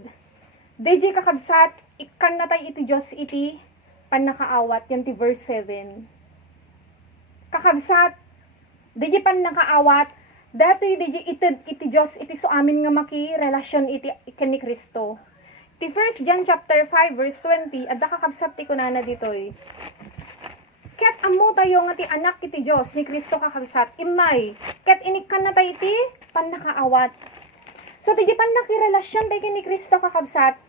DJ kakabsat ikan natay iti Dios iti panakaawat yan ti verse 7. Kakabsat DJ panakaawat datoy DJ ited iti Dios iti so amin nga maki relasyon iti ken ni Kristo. Ti 1 John chapter 5 verse 20 adda kakabsat ti kunana ditoy. Ket ammo tayo nga ti anak iti Dios ni Kristo kakabsat imay ket inikan na tayo iti panakaawat. So ti pannakirelasyon tayo ni Kristo kakabsat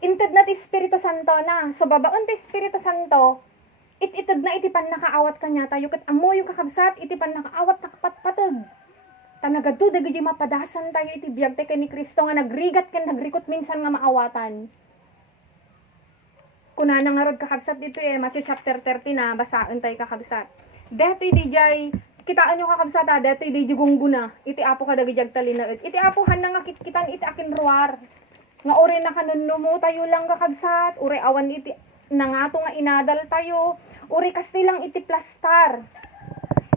inted na ti Espiritu Santo na. So babaon ti Espiritu Santo ited na iti panakaawat kanya tayo ket ammo yung kakabsat iti panakaawat nakapatpateg. Tanagadu dagiti mapadasan tayo iti biag tayo ni Kristo nga nagrigat ken nagrikot minsan nga maawatan. Kunana nga rod kakabsat dito Matthew chapter 30 na basaan tayo kakabsat. Detoy dijay kitaan nyo kakabsat detoy dijay gungguna iti apo kadagiti agtalinaed. Iti apohan na nga kitan iti akin ruar. Nga uri na kanunnumo tayo lang kakabsat, uri awan iti nangato nga inadal tayo, uri kastilang iti plastar.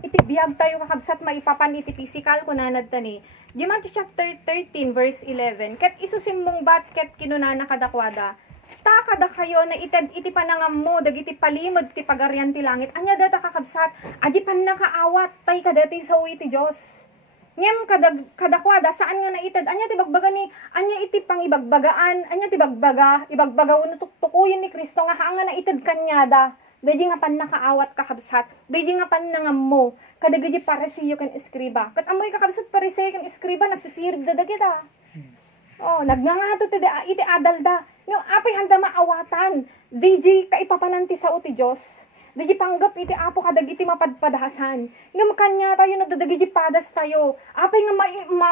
Iti biag tayo kakabsat maipapan iti physical kunanad tani. Di Matthew chapter 13 verse 11. Ket isusimbong bat ket kinunana kadakwada. Kada kayo na ited iti panangam mo dagiti palimod ti pagarian ti langit anya data kakabsat adi pan nakaawat tay kadati sa uwi ti Dios ngem kadakwada saan nga naited anya ti bagbaga ni anya iti pangibagbagaan anya ti ibagbaga uno tuktukuyin ni Kristo nga hanga naited kanyada daydi nga pan nakaawat kakabsat daydi nga pan nangam mo kadagiti parisiyo ken eskriba ket amoy kakabsat parisiyo ken eskriba nagsisirib dadagita. Oh, nagngangato ti iti adalda. Yung apay handa maawatan. DJ kaipapananti sa uti Diyos. DJ panggap iti apo kadagiti mapadpadahasan. Yung kanya tayo nadadagiti padas tayo. Apay nga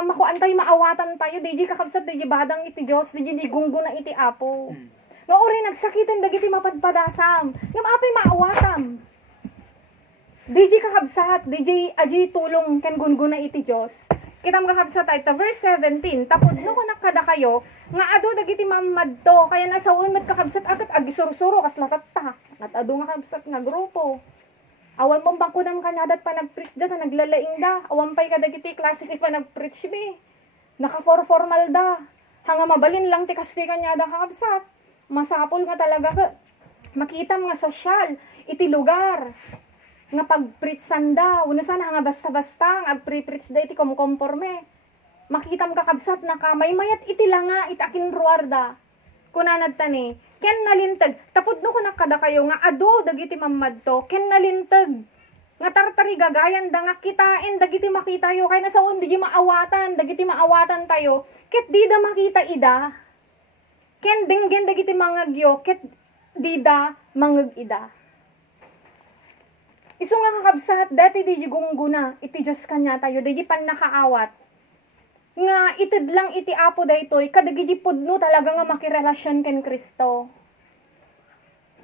makuan tayo maawatan tayo. DJ kakabsat DJ badang iti Diyos. DJ gunggo na iti apo. Nga ori nagsakitan dagiti mapadpadasam. Yung apay maawatam. DJ kakabsat DJ aji tulong ken gunggo na iti Diyos. Kita mga kabsat ay verse 17 tapod no ko nakada kayo nga ado dagiti mamadto kaya nasaon met kakabsat akat agisursuro kas latatta at ado nga kabsat nga grupo awan mo bangko nam kanadat pa nagpreach da naglalaing da awan pay kadagiti classific pa nagpreach bi naka formal da hanga mabalin lang ti kasli kanya da kakabsat masapol nga talaga ka makita mga sosyal iti lugar nga pag-preach sanda, uno sana nga basta-basta, nga agpre-preach da iti komporme. Makitam kakabsat na kamay, mayat iti langa, iti akin ruarda. Kunanad tani, ken nalintag, tapod no kunak kada kayo, nga ado, dagiti mamadto, ken nalintag. Nga tartari gagayan da, nga kitain, dagiti makita yo, kaya nasaon, dagiti maawatan tayo, ket di da makita ida. Ken dinggen dagiti mangagyo, ket di da mangag ida. Isu nga kakabsat, dati di gungguna, iti Diyos kanya tayo, di pan nakaawat. Nga itid lang iti apo daytoy, kadagidi pudno talaga nga makirelasyon ken Kristo.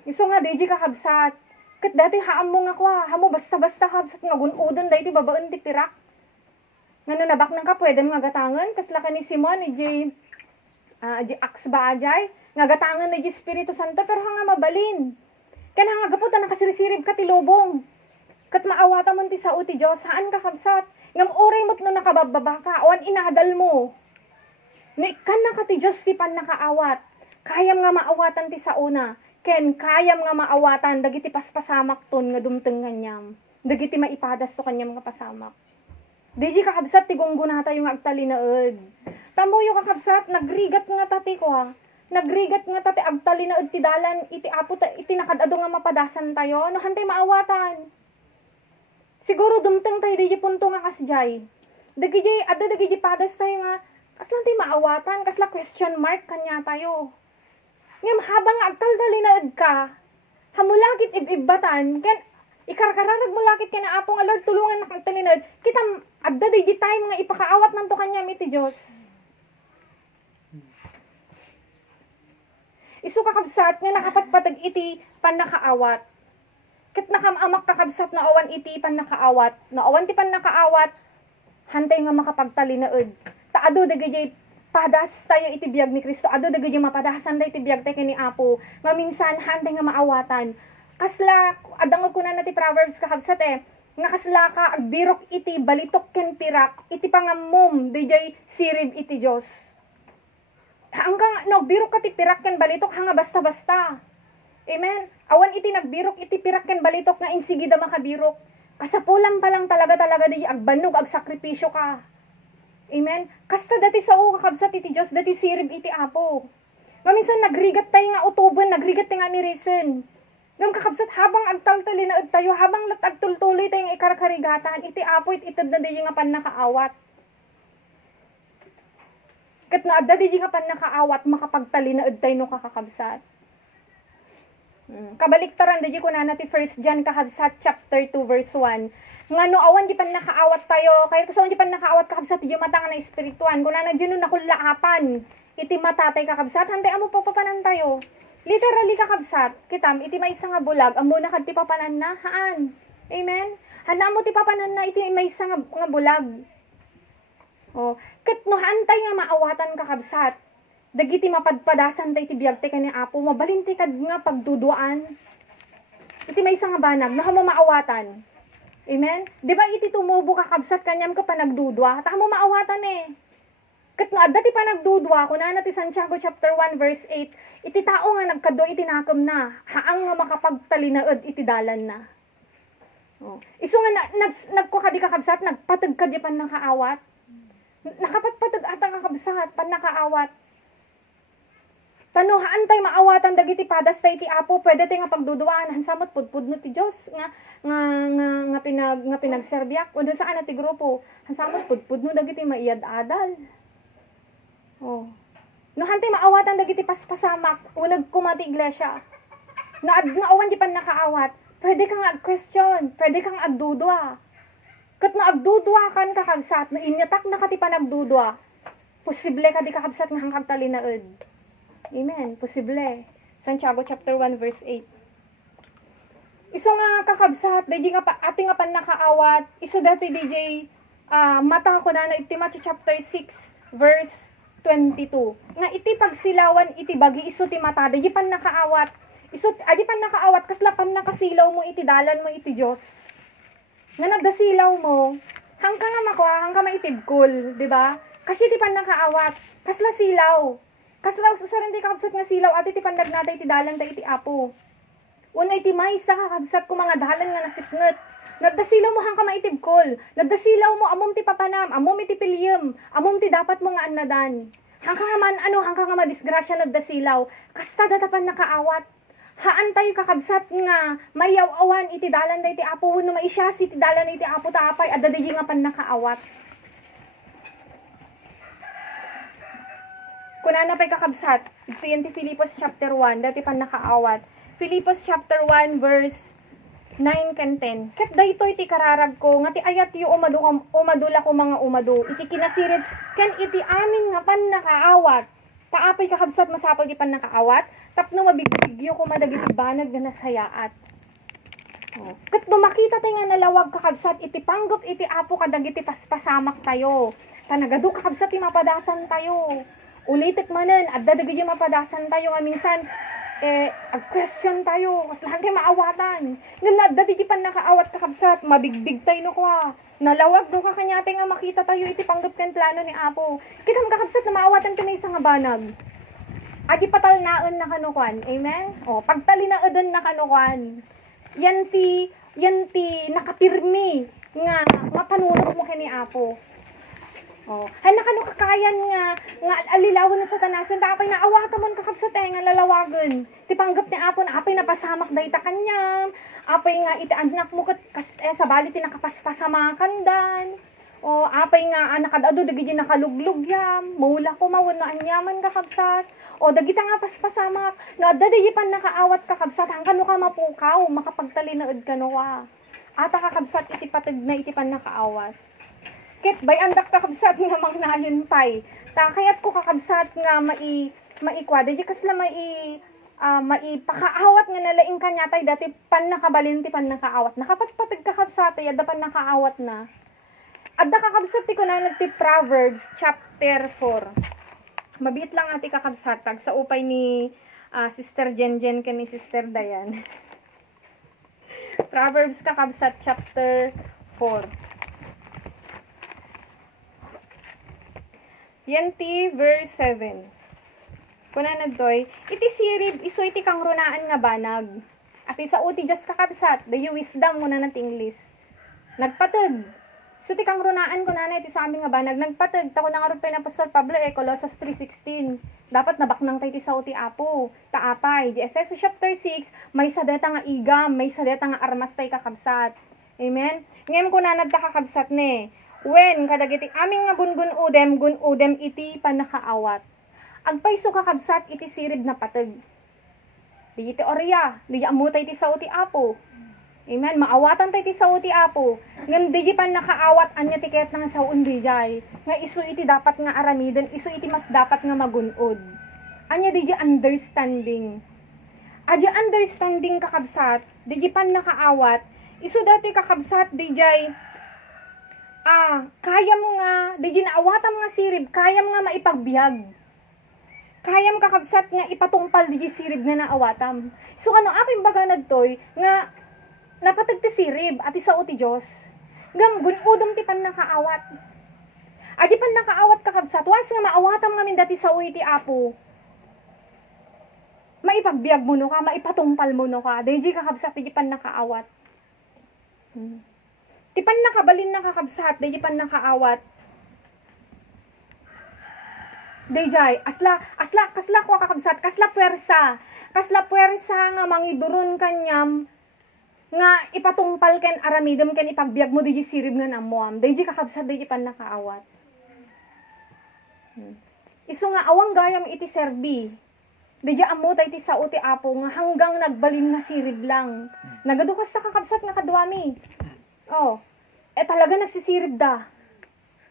Isu nga di kakabsat, kat dati haam mo nga kwa, hamo basta-basta kabsat nga gunudon daytoy babaen ti pirak. Ngano nabak nang ka pwede mga gatangan, kasla ka ni Simon, iji aks ba ajay, nga gatangan na iji Espiritu Santo, pero hanga mabalin. Kaya nga gapot na nakasirisirib ka ti lubong. Kat maawata mo ti sa uti Diyos, saan ka kabsat? Ngam oray mo't no nakabababa ka, awan inadal mo. No ikan na ka ti Diyos ti pan nakaawat. Kayam nga maawatan ti sa una. Ken kayam nga maawatan, dagiti paspasamak ton nga dumteng kanyam. Dagiti maipadas to kanyam nga pasamak. Diji kakabsat ti gunggo na tayo nga agtalinaed. Tamo yung kakabsat, nagrigat nga tati ko ha. Nagrigat nga tati agtalinaed ti dalan, iti apo iti nakadado nga mapadasan tayo, no hantay maawatan. Siguro dumteng tayo di punto nga kasjay. Dagiti padas tayo nga, kaslang tayo maawatan, kasla question mark kanya tayo. Ngam habang nga agtaltalinaed ka, hamulakit ibibatan, ken ikarkararag mo lakit ka na apo nga Lord tulungan na kagtalinaed, kita adda di time nga ipakaawat nanto kanya miti Diyos. Isu kakabsat nga nakapatpatag iti panakaawat. Ket nakamamak kakabsat na awan iti panakaawat. Na awan ti panakaawat, hantay nga makapagtalinaed. Taado dagiti padas tayo iti biag ni Kristo. Ado dagiti mapadasan tayo iti biag tayo ni Apo. Nga minsan hantay nga maawatan. Kasla adangog ko na ti Proverbs kakabsat nga kaslaka agbirok iti balitok ken pirak iti pangammom dijay sirib iti Dios. Hanggang nagbirok ka ti pirak ken balitok hanga basta-basta. Amen. Awan iti nagbirok iti pirak ken balitok nga insigi da makabirok. Kasapulan pa lang talaga di agbanog ag sakripisyo ka. Amen. Kasta dati sao kakabsat iti Dios dati sirib iti Apo. Maminsan nagrigat tayo nga utuban, nagrigat tayo nga ni reason. Ngam kakabsat habang agtaltali na tayo, habang agtultuloy tayo nga ikarakarigatan, iti Apo itid na di nga pan nakaawat. Kat na adda di nga pan nakaawat, makapagtali na tayo no kakakabsat. Kabaliktaran di ko na ti 1 John kakabsat chapter 2 verse 1. Nga no awan di pan nakaawat tayo, kaya kung di pan nakaawat kakabsat di mata nga na espirituan, kung na dyan no nakulaapan, iti matatay kakabsat, hantay amo papapanan tayo. Literally kakabsat, kitam, iti may isa nga bulag, amo na kad ti papanan na, haan. Amen? Hana mo ti papanan na, iti may isa nga bulag. O, kat no hantay nga maawatan kakabsat, dagiti mapadpadasan tay ti biyagte ka ni Apo, mabalinti kad nga pagduduan. Iti may isa nga banag, no mo maawatan. Amen? Di ba iti tumubo kakabsat, kanyam ka pa nagdudwa, ta mo maawatan eh. Kat no adda ti pa nagdudwa, kunana ti Santiago chapter 1 verse 8, iti tao nga nagkado iti nakam na, haang nga makapagtalinaed iti dalan na. Oh. Isu nga nagkukadi kakabsat, nagpatag ka di pan nakaawat. Nakapatpatag atang kakabsat, pan nakaawat. Tanuhaan tay maawatan dagiti padas tay ti Apo, pwede tay nga pagduduan, hansamot pudpud no ti Dios nga pinagserbiak, o doon saan na ti grupo, hansamot pudpud no dagiti maiyad-adal. Oh. No hantay maawatan dagiti paspasamak unag kumati iglesia. No awan di pan nakaawat, pwede kang ag-question, pwede kang agdudwa. Kat no agdudwa kan kakabsat, no inyatak na kati pa nagdudwa, posible ka di kakabsat nga hangkag talinaed. Amen, posible. Santiago chapter 1 verse 8. Iso nga kakabsat, DJ nga ating nga pan nakaawat, iso dati DJ mata ko na iti Matthew chapter 6 verse 22. Nga iti pagsilawan iti bagi iso ti mata, di pan nakaawat. Iso adi pan nakaawat kasla pan nakasilaw mo iti dalan mo iti Dios. Nga nagdasilaw mo, hangka nga makuha, hangka maitibkol, di ba? Kasi ti pan nakaawat, kasla silaw. Kasla usaran di kakabsat nga silaw ati ti pandag natay iti dalan tay iti Apo. Una iti maysa kakabsat ko mga dalan nga nasipnget. Nagdasilaw mo hangka maitibkol. Nagdasilaw mo amom ti papanam, amom iti pilyem, amom ti dapat mo nga anadan. Hangka nga man hangka nga madisgrasya nagdasilaw. Kasta datapan nakaawat. Haan tayo kakabsat nga mayaw-awan iti dalan da iti Apo. No maisyas iti dalan iti Apo tapay adadagi nga pan nakaawat. Kunana pa'y kakabsat, ito yan ti Filipos chapter 1, dati pan nakaawat. Filipos chapter 1 verse 9 ken 10. Ket daytoy iti kararag ko nga ti ayat yu umadula ko mga umadu. Iti kinasirit ken iti amin nga pan nakaawat. Taapay kakabsat masapol ti pan nakaawat. Tapno mabigbigyo ko madagiti banag nga nasayaat. Oh. Ket makita tayo nga nalawag kakabsat iti panggap iti Apo kadagiti paspasamak tayo. Tanagado kakabsat ti mapadasan tayo. Ulitik manen, adda dagiti mapadasan tayo nga minsan ag-question tayo, kas lahat kayo maawatan. Ngam na adda di pan nakaawat kakabsat, mabigbig tayo no kwa. Nalawag do ka kanyate nga makita tayo iti panggap ken plano ni Apo. Kita kakabsat na maawatan ka na isang banag. Adi patalnaen na kanukuan, amen? O, pagtalinaedan na kanukuan. Yan ti nakapirmi nga panunod mo kani Apo. Oh, hanak ano kakayan nga alilawan na sa tanasan tapay na awata mon kakabsat nga lalawagan. Ti panggap ni Apo na apay napasamak dayta kanyam. Apay nga iti anak mo ket sa bali ti nakapaspasamakan dan. O apay nga nakadado dagiti nakaluglugyam. Maula ko mawon na anyaman kakabsat. O dagita nga paspasamak. No adda di pan nakaawat kakabsat hangkan ka mapukaw makapagtalinaed kanowa. Ata kakabsat iti pateg na iti pan nakaawat. Ket bay andak kakabsat nga mangnayon pay. Ta kayat ko kakabsat nga maikwada di kasla maipakaawat nga nalaing kanya tay dati pan nakabalin ti pan nakaawat. Nakapatpatag kakabsat ay adda pan nakaawat na. Adda kakabsat ti kunana ti Proverbs chapter 4. Mabit lang ati kakabsat tag sa upay ni Sister Jenjen ken ni Sister Dayan. Proverbs kakabsat chapter 4. Yanti verse 7. Kuna nagtoy, iti sirib iso iti kang runaan nga banag. At isa uti Diyos kakabsat, dayo wisdom muna na tinglis. Nagpatag. So ti kang runaan ko na iti sa aming nga banag, nagpatag. Tako na nga rin na Pastor Pablo Colossus 3:16. Dapat nabaknang tayo ti sa uti apo. Taapay. Di Efeso chapter 6, may sadeta nga igam, may sadeta nga armas tayo kakabsat. Amen? Ngayon ko na nagkakakabsat ne. When kadagiti aming nga gun-udem iti panakaawat. Agpayso kakabsat iti sirib na patag. Di iti orya, di amutay ti sao ti apo. Amen, maawatan tayo ti sao ti apo. Ngem di pan nakaawat anya tiket nga sao undi jay. Nga isu iti dapat nga aramiden, isu iti mas dapat nga magunod. Anya di understanding. Adya understanding kakabsat, di pan nakaawat, isu dati kakabsat di jay kaya mo nga, di naawatan nga sirib, kaya mo nga maipagbiag. Kayam kakabsat nga ipatungpal di sirib nga naawatam. So ano, aking baga nagtoy, nga napatag ti sirib, at isao ti Diyos. Ngam, gunudom ti pan nakaawat. Adi pan nakaawat kakabsat, once nga maawatam nga min dati sa uwi ti apo, maipagbiag mo no ka, maipatungpal mo no ka, di kakabsat di pan nakaawat. Ti pan nakabalin na kakabsat, di pan nakaawat. Dayjay, kasla ko kakabsat, kasla puwersa nga mangiduron kanyam, nga ipatungpal ken aramidem ken ipagbiag mo di sirib nga namuam. Dayjay kakabsat, dayjay pan nakaawat. Isu nga awang gayam iti serbi. Dayjay amutay ti sao ti apo nga hanggang nagbalin nga sirib lang. Nagadukas ta kakabsat nga kadwami. Oh, talaga nagsisirib da.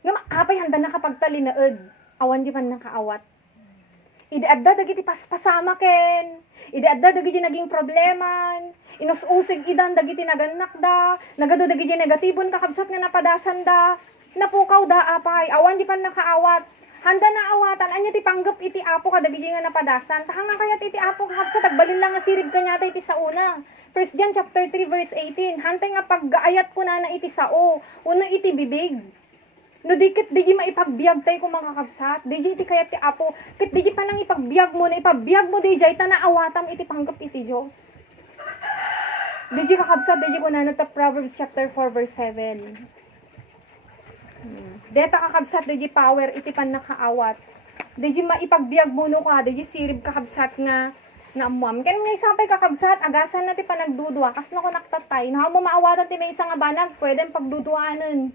Nga apay handa nakapagtali na awan di man nakaawat. Idaadda dagiti paspasama ken. Idaadda dagiti naging probleman. Inus-usig idan dagiti naganak da. Nagado dagiti negatibon kakabsat nga napadasan da. Napukaw da apay. Awan di pan nakaawat. Handa na awatan. Anya ti panggap iti apo kadagiti nga napadasan. Tahanga kayat iti apo kakabsat. Agbalin lang nga sirib kanyata iti sauna. 1 John chapter 3 verse 18. Hantay nga paggaayat ko na iti sao. Uno iti bibig. No dikit di maipagbiag tayo kung makakabsat. Di iti kayat ti apo. Kit di pa nang ipagbiag mo na ipagbiag mo di jay tanaawatam iti panggap iti Diyos. Di kakabsat di ko na ta Proverbs chapter 4 verse 7. Deta kakabsat di power iti pan nakaawat. Di maipagbiag mo no ka. Di sirib kakabsat nga amuam. Kaya may sampay kakabsat, agasan na ti panagdudwa. Kas na ko naktatay. Na mo maawatan ti may isang abanag, pwede pagduduanan.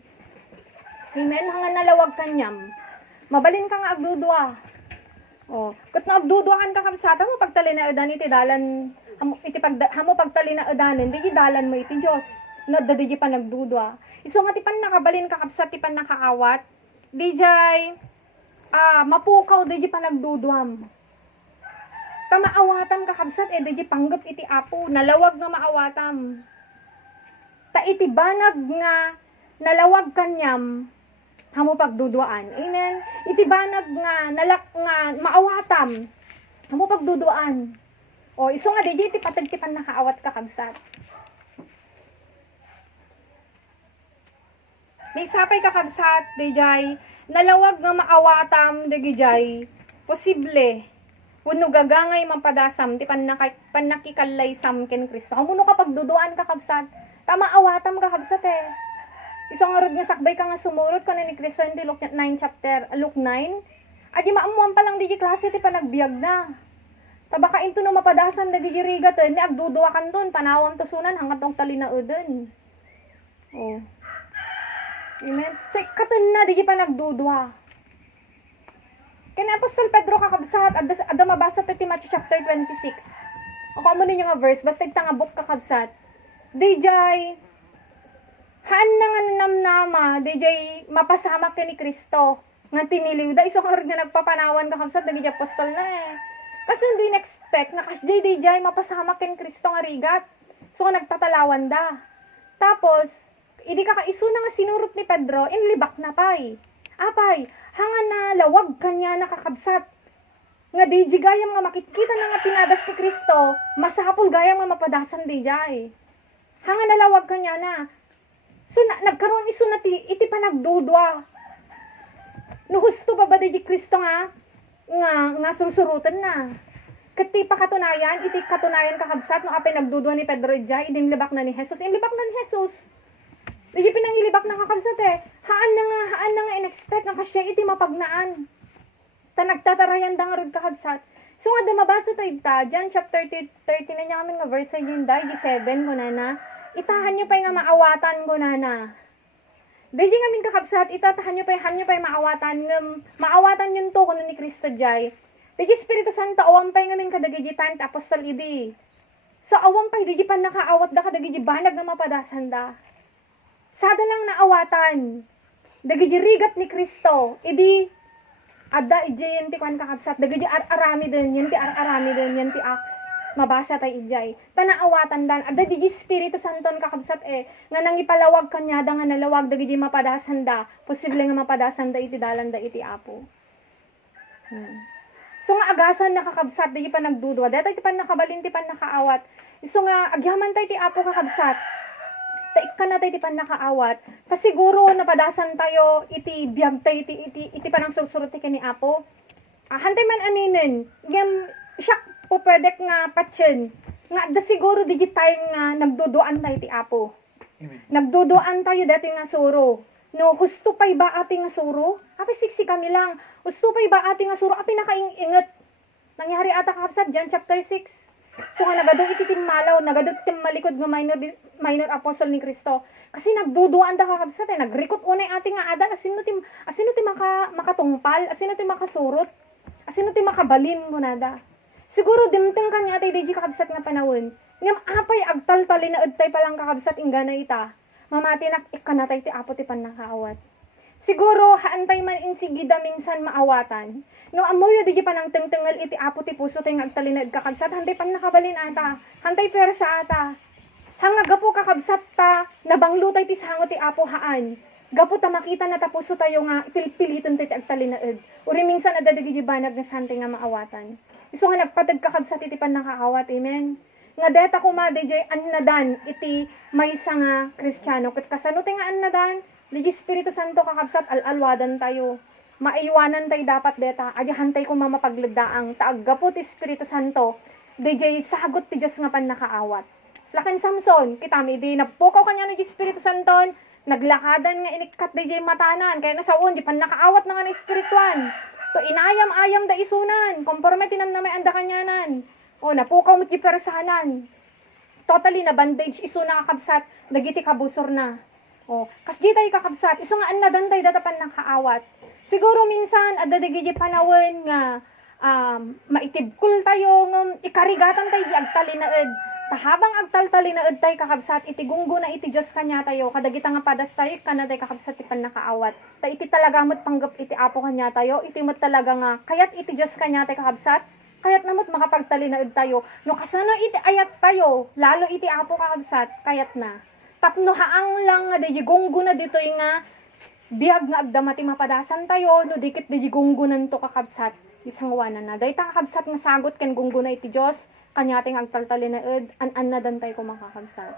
Amen, hangan nalawag kanyam. Mabalin ka nga agdudwa. Oh, kat na agdudwakan ka kabsata mo pagtali na edan iti dalan hamo pagtali na edanen di dalan mo iti Dios. No dadiji pa nagdudwa. Isu nga ti pan nakabalin ka kabsat ti pan nakaawat. Dijay mapukaw di pa nagdudwam. Maawatam ka kabsat di panggap iti apo nalawag nga maawatam. Ta iti banag nga nalawag kanyam hamo pagduduan. Amen. Iti banag nga nalak nga maawatam hamo pagduduan. O isu nga di iti patagtipan nakaawat ka kabsat. May sapay ka kabsat dijay nalawag nga maawatam digijay posible wenno gagangay mampadasam ti panakikalaysam ken Kristo. Hamo no kapag duduan ka kabsat, tama awatam ka kabsat Isang arod nga sakbay ka nga sumurot ka na ni Kristo in Luke 9 chapter, Luke 9. Adi maamuan pa lang di klase ti panagbiag na. Tabaka into no mapadasan na di rigat ni agdudua kan doon, panawam to sunan hanggat tong talinauden. Oh. Amen. So katan na di pa nagdudua. Kaya Apostol Pedro kakabsat, adda mabasa ti Matthew chapter 26. O kamo ninyo nga verse, basta ita nga book kakabsat. Dijay haan na nga namnama, DJ mapasama ka ni Kristo. Nga tiniliw da, isang oras nga nagpapanawan ka kamsat, naging apostol na Kasi hindi na-expect, nga kasjay DJ mapasama ka ni Kristo nga rigat. So nga nagtatalawan da. Tapos, hindi ka kaiso na nga sinurot ni Pedro, inlibak na pay. Apay, hanga na lawag kanya nakakabsat. Nga DJ gayam nga makikita na nga pinadas ni Kristo, masapol gayam nga mapadasan DJ. Hanga nalawag kanya na. So, nagkaroon iso na iti pa nagdudwa. No husto ba ba di Kristo nga sursurutan na. Kati pa katunayan, iti katunayan kakabsat, no apay nagdudwa ni Pedro ijay, idinlibak na ni Jesus. Inlibak na ni Jesus. Di pinangilibak na kakabsat eh. Haan na nga in-expect nga kasya iti mapagnaan. Ta nagtatarayan da nga rod kakabsat. So nga mabasa tayo John chapter 30 na niya kami nga verse yun da, 7 ko na. Itahan nyo pa nga maawatan ko na. Dahil nga min kakabsat, itatahan nyo pa maawatan. Maawatan yun to kuno ni Kristo jay. Dahil Espiritu Santo, awang pa nga min kadagajitan, apostol idi. So awang pa, hindi pa nakaawat da kadagiji banag nga mapadasan da. Sada lang naawatan. Dagiji rigat ni Kristo. Idi, ada ijay yanti kwan kakabsat. Dagiji arami din, yanti arami din, yanti aks. Mabasa tayo ijay. Tanaawatan dan. Ada di Espiritu Santo kakabsat nga nang ipalawag kanya da nga nalawag dagiji mapadasan da. Posible nga mapadasan da iti dalan da iti apo. So nga agasan nakakabsat di pa nagdudwa. Dito iti pan nakabalin ti pan nakaawat. So nga agyaman tayo iti apo kakabsat. Taik ka na tayo iti pan nakaawat. Ta siguro napadasan tayo iti biyag tayo iti panang sursurot ti kani apo. Hantay man aminin. Ngem siya po pwede nga patsin. Nga da siguro di time nga nagduduan tayo ti apo. Amen. Nagduduan tayo dati nga suro. No, husto pa'y ba ating nga suro? Api siksi kami lang. Husto pa'y ba ating nga suro? Api nakaingat. Nangyari ata kakabsat, John chapter 6. So nga nagado iti timmalaw, nagado iti malikod nga minor apostle ni Kristo. Kasi nagduduan da kakabsat nagrikot unay ating nga ada, asino ti makatungpal, asino ti makasurot, asino ti makabalin mo nada. Siguro dimteng kanya atay di kakabsat nga panawon. Ngam apay agtal-tali na udtay palang kakabsat ingana ita. Mamati nak ikanatay ti apo ti panakaawat. Siguro haantay man insigida minsan maawatan. No amoyo di panang tengtengal iti apo ti puso tay ngagtalinad kakabsat hantay pan nakabalin ata. Hantay persa ata. Hanga gapo kakabsat ta nabanglutay ti sango ti apo haan. Gapo ta makita na tapuso tayo nga pilpiliton ti agtalinaed. Uri minsan adadagi banag na santay nga maawatan. Iso nga nagpatag kakabsat iti pan nakaawat. Amen. Nga deta kuma DJ annadan iti maysa nga Kristiyano. Ket kasano ti nga annadan? Di Espiritu Santo kakabsat alalwadan tayo. Maiwanan tayo dapat deta. Adyahan tayo kung mamapagladdaang taaggapo ti Espiritu Santo. DJ sagot ti Diyos nga pan nakaawat. Lakan Samson, kita mi di napukaw kanya ni Espiritu Santo. Naglakadan nga inikat DJ matanan. Kaya nasaon di pan nakaawat na nga ni Espirituan. So inayam-ayam da isunan. Konforme tinamnamay anda kanyanan. O, napukaw mo ti persahanan. Totally na bandage, iso na kakabsat, dagiti kabusor na. O, kas di tayo kakabsat, iso nga anadan tayo datapan ng kaawat. Siguro minsan, adadagiti panawin nga, maitibkul tayo, ikarigatan tayo, di agtalinaed. Tahabang agtaltalinaed tayo kakabsat, iti gunggo na iti Diyos kanya tayo, kadagita nga padas tayo, kana tayo kakabsat, ipan nakaawat. Ta iti talaga mo't panggap iti apo kanya tayo, iti mo't talaga nga, kayat iti Diyos kanya tayo kakabsat, kayat namot makapagtalinaed tayo. No kasano iti ayat tayo, lalo iti apo kakabsat, kayat na. Tapno haang lang nga di gunggo na dito yung nga biag nga agdamati mapadasan tayo, no dikit di gunggo nanto kakabsat, isang wanan na. Dahil kakabsat nga sagot ken gunggo na iti Diyos, kanyating agtaltalinaed, an na dan tayo kung makakabsat.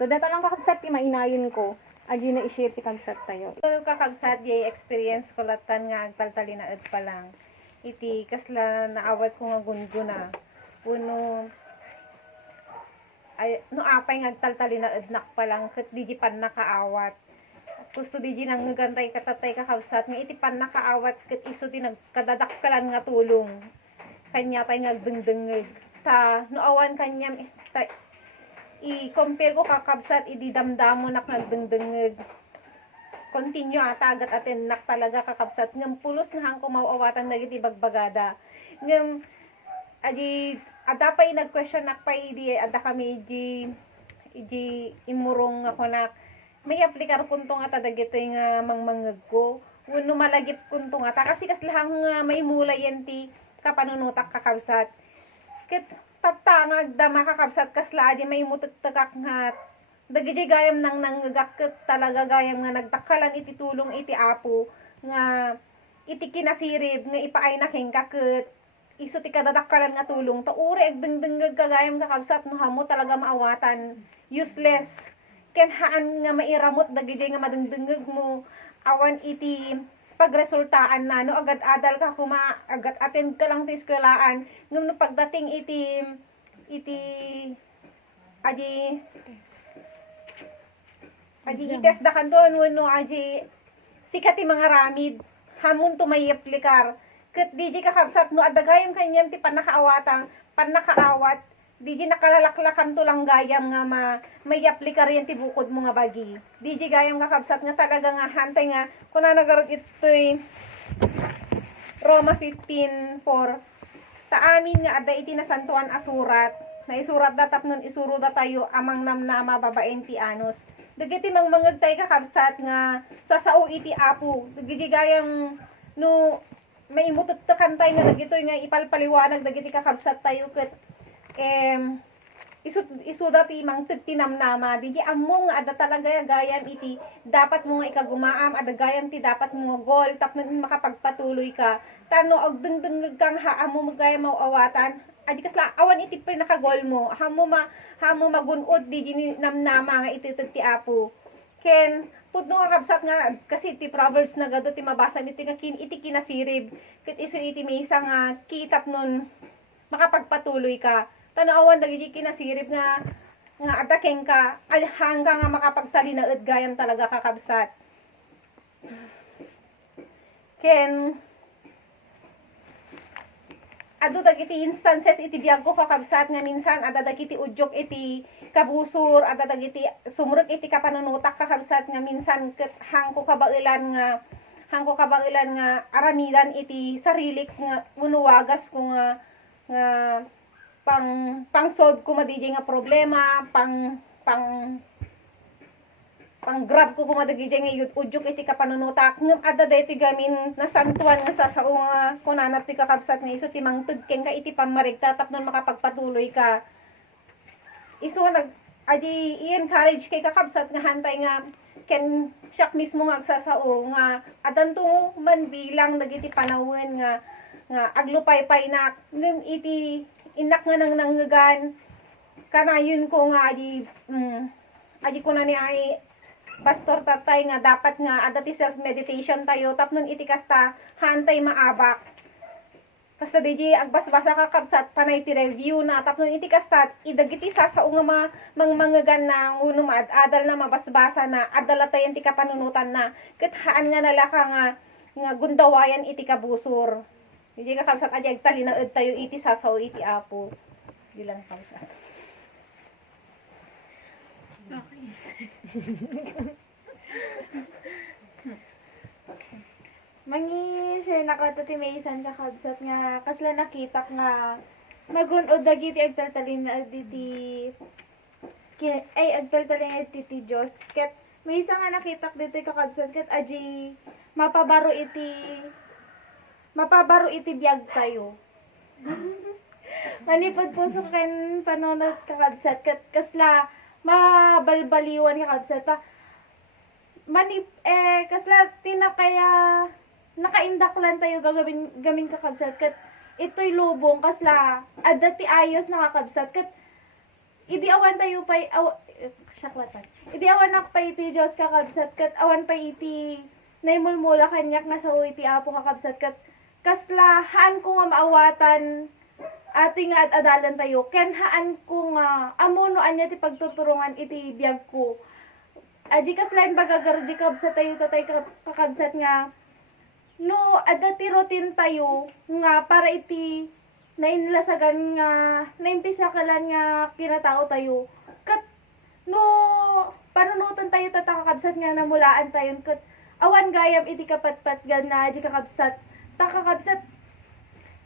So dito lang kakabsat, ti mainayin ko, agi na i-share ti kabsat tayo. Kakabsat, yung experience ko latan nga agtaltalinaed pa lang. Iti kasla naawat ko nga gunguna. Uno ay no apay ngagtaltali na ednak pa lang ket di pan nakaawat. Gusto di nang ngagantay katatay kakabsat nga iti pan nakaawat ket isu ti nagkadadakkalan nga tulong. Kanya tay ngagdengdengeg. Ta no awan kanyam i-compare ko kakabsat idi damdamo nak ngagdengdengeg. Continue ata agat atin nak talaga kakabsat ngem pulos nga hang kumawawatan dagiti bagbagada ngem adi ada pay nag-question nak pay di ada kami iji imurong ako nak may aplikar kunto nga ta dagito nga mangmangeg ko wenno malagip kunto nga ta kasi kaslahang maimulay yan ti kapanunutak kakabsat ket tatangag da makakabsat kasla adi maimutek-tekak nga dagiti gayam nang nanggagak talaga gayam nga nagtakalan iti tulong iti apo nga iti kinasirib nga ipaay na kengkaket iso ti kadadakkalan nga tulong ta uri agdengdengeg kagayam kakabsat no hamo talaga maawatan useless. Ken haan nga mairamot dagiti nga madengdengeg mo awan iti pagresultaan na no agad adal ka kuma agad attend ka lang ti eskwelaan ngem no pagdating iti aji ites da kanton wenno aji sikat ti mga ramid hamon to may aplikar ket di kakabsat no adagayam kanyam ti panakaawat di nakalalaklakan to lang gayam nga may aplikar yan ti bukod mo nga bagi di gayam kakabsat nga talaga nga hantay nga kuna nagarot ito'y Roma 15:4 ta amin nga ada iti nasantuan asurat na isurat datap nun isuro da tayo amang namnama babaen ti anos dagiti mangmangag tayo kakabsat nga sasao iti apo dagiti gayam no maimutot takan tayo nga dagitoy nga ipalpaliwanag dagiti kakabsat tayo ket isu dati mang tinamnama di ammo nga ada talaga gayam iti dapat mo nga ikagumaam ada gayam ti dapat mo nga goal tapno makapagpatuloy ka tano og dengdeng kang haamo magayam mauawatan adi kasla awan iti pinaka-goal mo hamo magunod di namnama nga iti ti apo ken pudno nga kabsat nga kasi ti proverbs na gado ti mabasa mi nga iti kinasirib ket isu iti maysa nga kitap nun makapagpatuloy ka tanawan dagiti kinasirib nga atakeng ka alhanggang nga makapagtalinaed gayam talaga kakabsat ken adu dagiti instances iti biag ko kakabsat nga minsan ada dagiti udyok iti kabusor ada dagiti sumrek iti kapanunutak kakabsat nga minsan ket hangko kabailan nga aramidan iti sarilik nga unuwagas ko nga pang solve ko madiji nga problema pang grab ko kumadagi nga udyok iti kapanunutak ngem adda daytoy gamin nasantuan nga sasao nga kunanat ti kakabsat nga isu ti mangtudken ka iti pamarigta tapnon makapagpatuloy ka isu adi i-encourage kay kakabsat nga hantay nga ken siya mismo nga agsasao nga adanto man bilang dagiti panawon nga aglupay-pay na ngem iti inak nga nang nanggan kanayon ko nga adi ko na ni ay pastor tatay nga dapat nga ada ti self meditation tayo tapnon iti kasta hantay maabak kasta di agbasbasa kakabsat panay ti review na tapnon iti kasta idagiti sasao nga mangmangagan na nguno adal na mabasbasa na adala tayo ti kapanunutan na ket haan nga nalaka nga gundawayan iti kabusor hindi kakabsat adi agtalinaed tayo iti sasao iti apo bilang kabsat Okay. Mangi share na ka ti Maysan kakabsat nga kasla nakita nga magunod dagiti agtaltalin na diti agtaltalin na diti Dios ket maysa nga nakita dito kakabsat ket aji mapabaro iti biag tayo. Manipod po sa ken panonot kakabsat ket kasla mabalbaliwan kakabsat kasla tinakaya nakaindaklan tayo gaming kakabsat ket ito'y lubong kasla adda ti ayos na kakabsat ket idi awan tayo pay syaklatan idi awan nak pay iti Dios kakabsat ket awan pay iti naimulmula kanyak na sa iti apo kakabsat ket kasla haan ko nga maawatan ati nga adalan tayo ken haan ko nga amuno anya ti pagtuturungan iti biag ko aji kasla bagagar di kabsat tayo tatay kakabsat nga no adda ti routine tayo nga para iti nainlasagan nga naimpisa-kalan nga kinatao tayo ket no panunutan tayo tatakakabsat nga namulaan tayo ket awan gayam iti kapatpat na di kakabsat takakabsat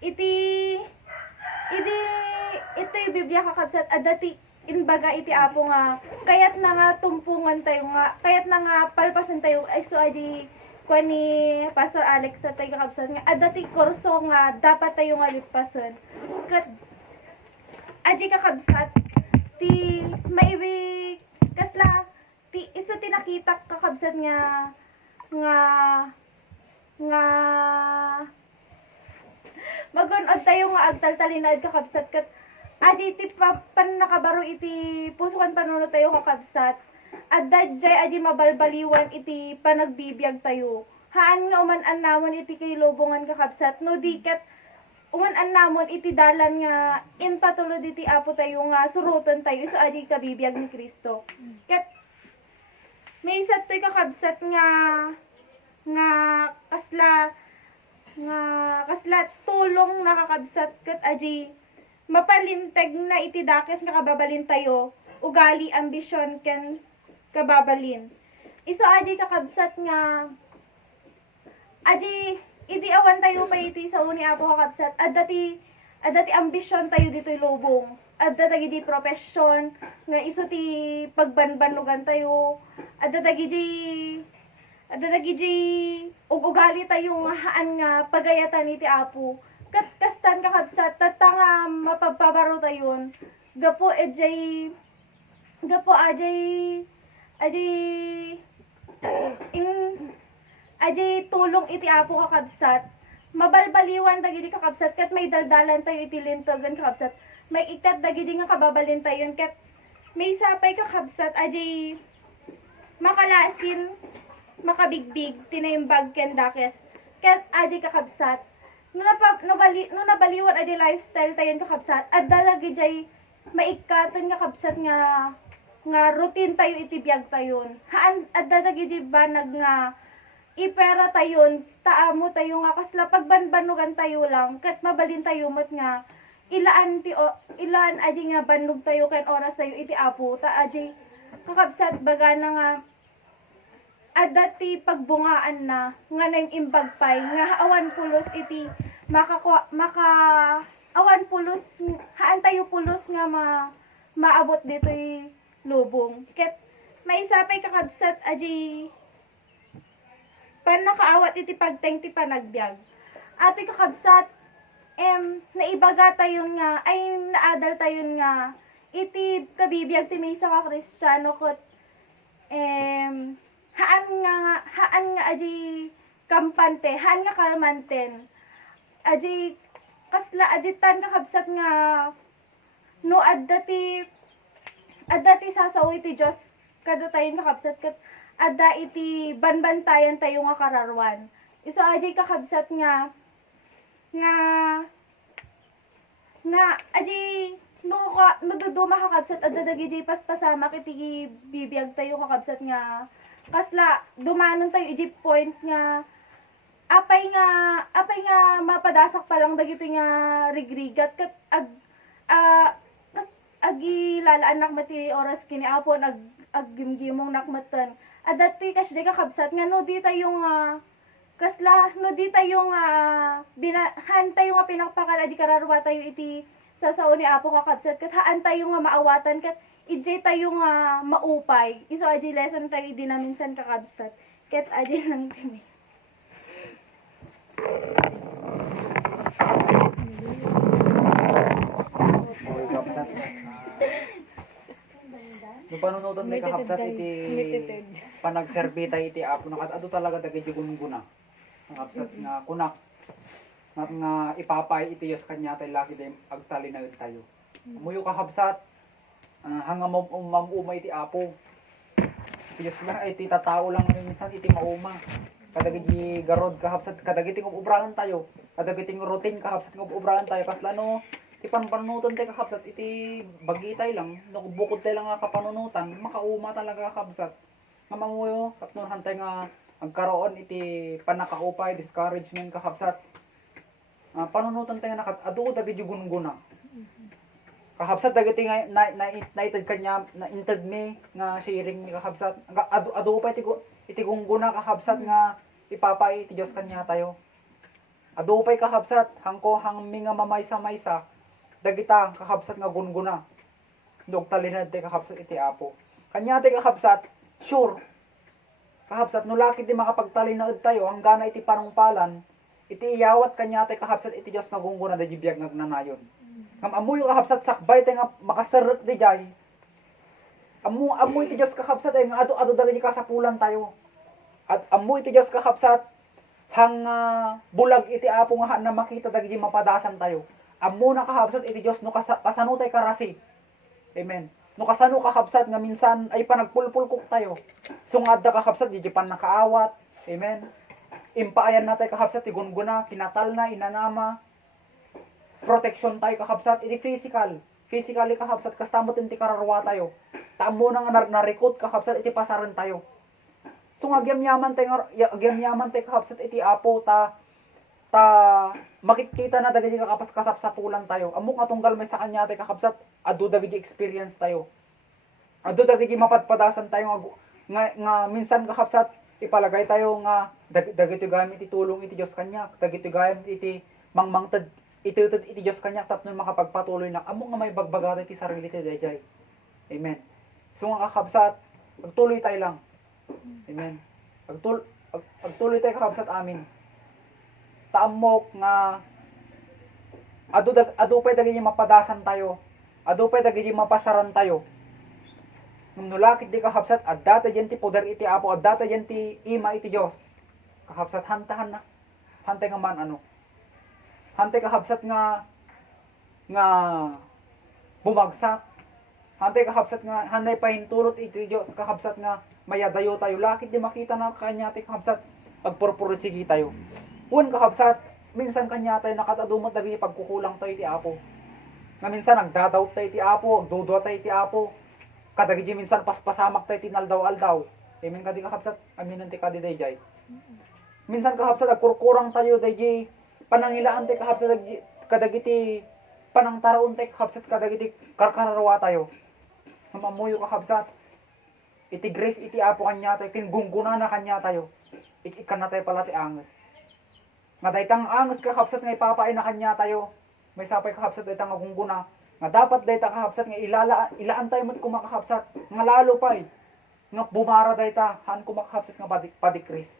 ito'y Biblia kakabsat adati inbaga iti apo nga kayat na nga tumpungan tayo nga kayat na nga palpasan tayo ay so aji kuan ni Pastor Alex sa tayo kakabsat nga adati kurso nga dapat tayo nga lipasan ket aji kakabsat ti maibi kasla ti iso tinakita kakabsat nga magunod tayo nga agtaltalinad kakabsat ket Aji iti pan nakabaro iti pusukan panuno tayo kakabsat. At dadjay aji mabalbaliwan iti panagbibiyag tayo. Haan nga uman-an namon iti kay lobongan kakabsat. No diket uman-an namon iti dalan nga impatulod iti apo tayo nga surutan tayo. So aji kabibiyag ni Kristo. Ket may isat tayo kakabsat nga kasla tulong nakakabsat ket aji mapalinteg na iti dakes nga kababalin tayo ugali ambisyon ken kababalin iso aji kakabsat nga aji idi awan tayo pa iti sa uni apo kakabsat adati ambisyon tayo dito'y lubong adda dagiti profesyon nga iso ti pagbanbanugan tayo adda dagiti ugali tayo nga haan nga pagayatan iti apo kat kastan kakabsat tatanga mapagpabaro tayon gapo ajay tulong iti apo kakabsat mabalbaliwan dagiti kakabsat kat may daldalan tayo iti lintogan kakabsat may ikat dagiti nga kababalin tayon kat may sapay kakabsat ajay makalasin makabigbig tinaimbag ken dakes ket aji kakabsat no nabaliwan adi lifestyle tayon kakabsat at dalagi jay maikatan kakabsat nga routine tayo itibiyag tayon haan at dalagi jay banag nga ipera tayon taamo tayo nga kasla pagbanbanugan tayo lang ket mabalin tayo met nga ilaan aji nga bannog tayo ken oras tayo iti apo ta aji kakabsat baga na nga adati pagbungaan na nga nang imbagpay nga awan pulos iti awan pulos haan tayo pulos nga maabot dito'y lubong ket maisapay kakabsat aji pan nakaawat iti pagteng ti panagbiag ati kakabsat naibaga tayo nga ay naadal tayo nga iti kabibiyag ti maysa ka Kristiyano ket haan nga aji kampante, haan nga kalmanten. Aji kasla aditan kakabsat nga no addati sasaw iti Dios kada tayon kakabsat ket adda iti banbantayan tayo nga kararwan. Iso aji kakabsat nga aji no duduma kakabsat adda dagiti paspasamak iti bibiyag tayo kakabsat nga kasla dumanon tayo iti point nga apay nga mapadasak pa lang dagiti nga rigrigat ket lalaan nakmati oras kini apon aggimgimong nakmatan adati kas di kakabsat nga no di tayo nga kasla no di tayo nga han tayo nga pinakpakan adi kararwa tayo iti sasaon ni apo kakabsat ket haan tayo nga maawatan ket ijay tayo nga maupay. Iso aji lesson tayo di na minsan kakabsat. Ket aji lang timi. Kakabsat. Nung panunutan may kakabsat iti panagserbi tayo iti apo nakadado talaga dagiti gungguna. Kakabsat nga kunak nga ipapay iti Diyos kanya tayo laki day agtalinagad tayo. Muyo kakabsat hanga mamuma iti apo. Diyos lang iti tatao lang minsan iti mauma. Kadagiti garod kakabsat kadagiti ubrangan tayo. Kadagiti routine kakabsat ubrangan tayo kaslano iti panpanunutan tayo kakabsat iti bagitay lang no bukod tayo lang nga kapanunutan makauma talaga kakabsat. Nga mamuyo kapnurhan tayo nga agkaroon iti panakaupay discouragement kakabsat. Panunutan tayo adu dagiti gungguna. Kakabsat dagiti nga naited kanya na entered me nga sharing ni kakabsat adu pa iti gungguna kakabsat nga ipapay iti Dios kanya tayo. Adu pa kakabsat hangko mi nga mamaysa-maysa dagita kakabsat nga gungguna. Dog talinad ti kakabsat iti apo. Kanya ti kakabsat sure. Kakabsat no laki di makapagtalinaed tayo hanggang iti panungpalan iti iyawat kanya ti kakabsat iti Dios nga gungguna dagiti biag nagnanayon. Ngam amuy kakabsat sakbay tayo nga makasarot di jay. Amuy iti Diyos kakabsat ay nga ado dali kasapulan tayo. At amuy iti Diyos kakabsat hang bulag iti apo nga na makita dagiti mapadasan tayo. Amo na kakabsat iti Dios no kasano tay karasi. Amen. No kasano kakabsat nga minsan ay panagpulpulkok tayo. Sungad da kakabsat di pan nakaawat. Amen. Impaayan na tayo kakabsat igunguna, kinatal na, inanama. Protection tayo kakabsat iti physical. Physically kakabsat kastamot iti kararwa tayo. Taamo na nga narikot kakabsat iti pasaran tayo. So nga agyamyaman tayo kakabsat iti apo ta makikita na dagiti kakapas kasapsapulan tayo. Amok nga tunggal may sa kanya tayo kakabsat adu dagiti experience tayo. Adu dagiti mapadpadasan tayo nga minsan kakabsat ipalagay tayo nga dagiti gamit iti tulong iti Dios kanya, dagiti gamit iti mangmangted itutud iti Dios kanya tapno makapagpatuloy na amok nga may bagbagata iti sarili ti dayjay. Amen. So nga kakabsat agtuloy tayo lang. Amen. Agtuloy tayo kakabsat amin. Taamok nga adu pay dagiti mapadasan tayo. Adu pay dagiti mapasaran tayo. Nulakit di kakabsat adda ta ti poder iti apo, adda ta ti ima iti Dios. Kakabsat hantahan na. Hantay nga man ano. Hantay kakabsat nga bumagsak. Hantay kakabsat nga hanay pahintulot iti Dios kakabsat nga mayadayo tayo. Lakit di makita na kanya ti kakabsat agpurpurisigi tayo. Un kakabsat, minsan kanya tayo nakatadumot dagi pagkukulang tayo iti apo. Nga minsan nagdadaw tayo iti apo, agdudwa tayo iti apo. Kadagiti minsan paspasamak tayo tinaldaw-aldaw. Amen kadi kakabsat, aminan ti kadi dayjay. Minsan kakabsat agkurkurang tayo dayjay panangilaan tayo kakabsat kadagiti panangtaraon tayo kakabsat kadagiti karkararwa tayo. Mamamuyo kakabsat. Iti grace iti apo kanya tayo, kingungguna na kanya tayo. Ikan na tayo pala ti anges. Nga daytang anges kakabsat nga ipapain na kanya tayo. May sapay kakabsat daytang agungguna. Nga dapat dayta kakabsat nga ilaan tayo mo't kumakakabsat. Nga lalo pa'y. Nga bumara dayta han kumakakabsat nga padikris.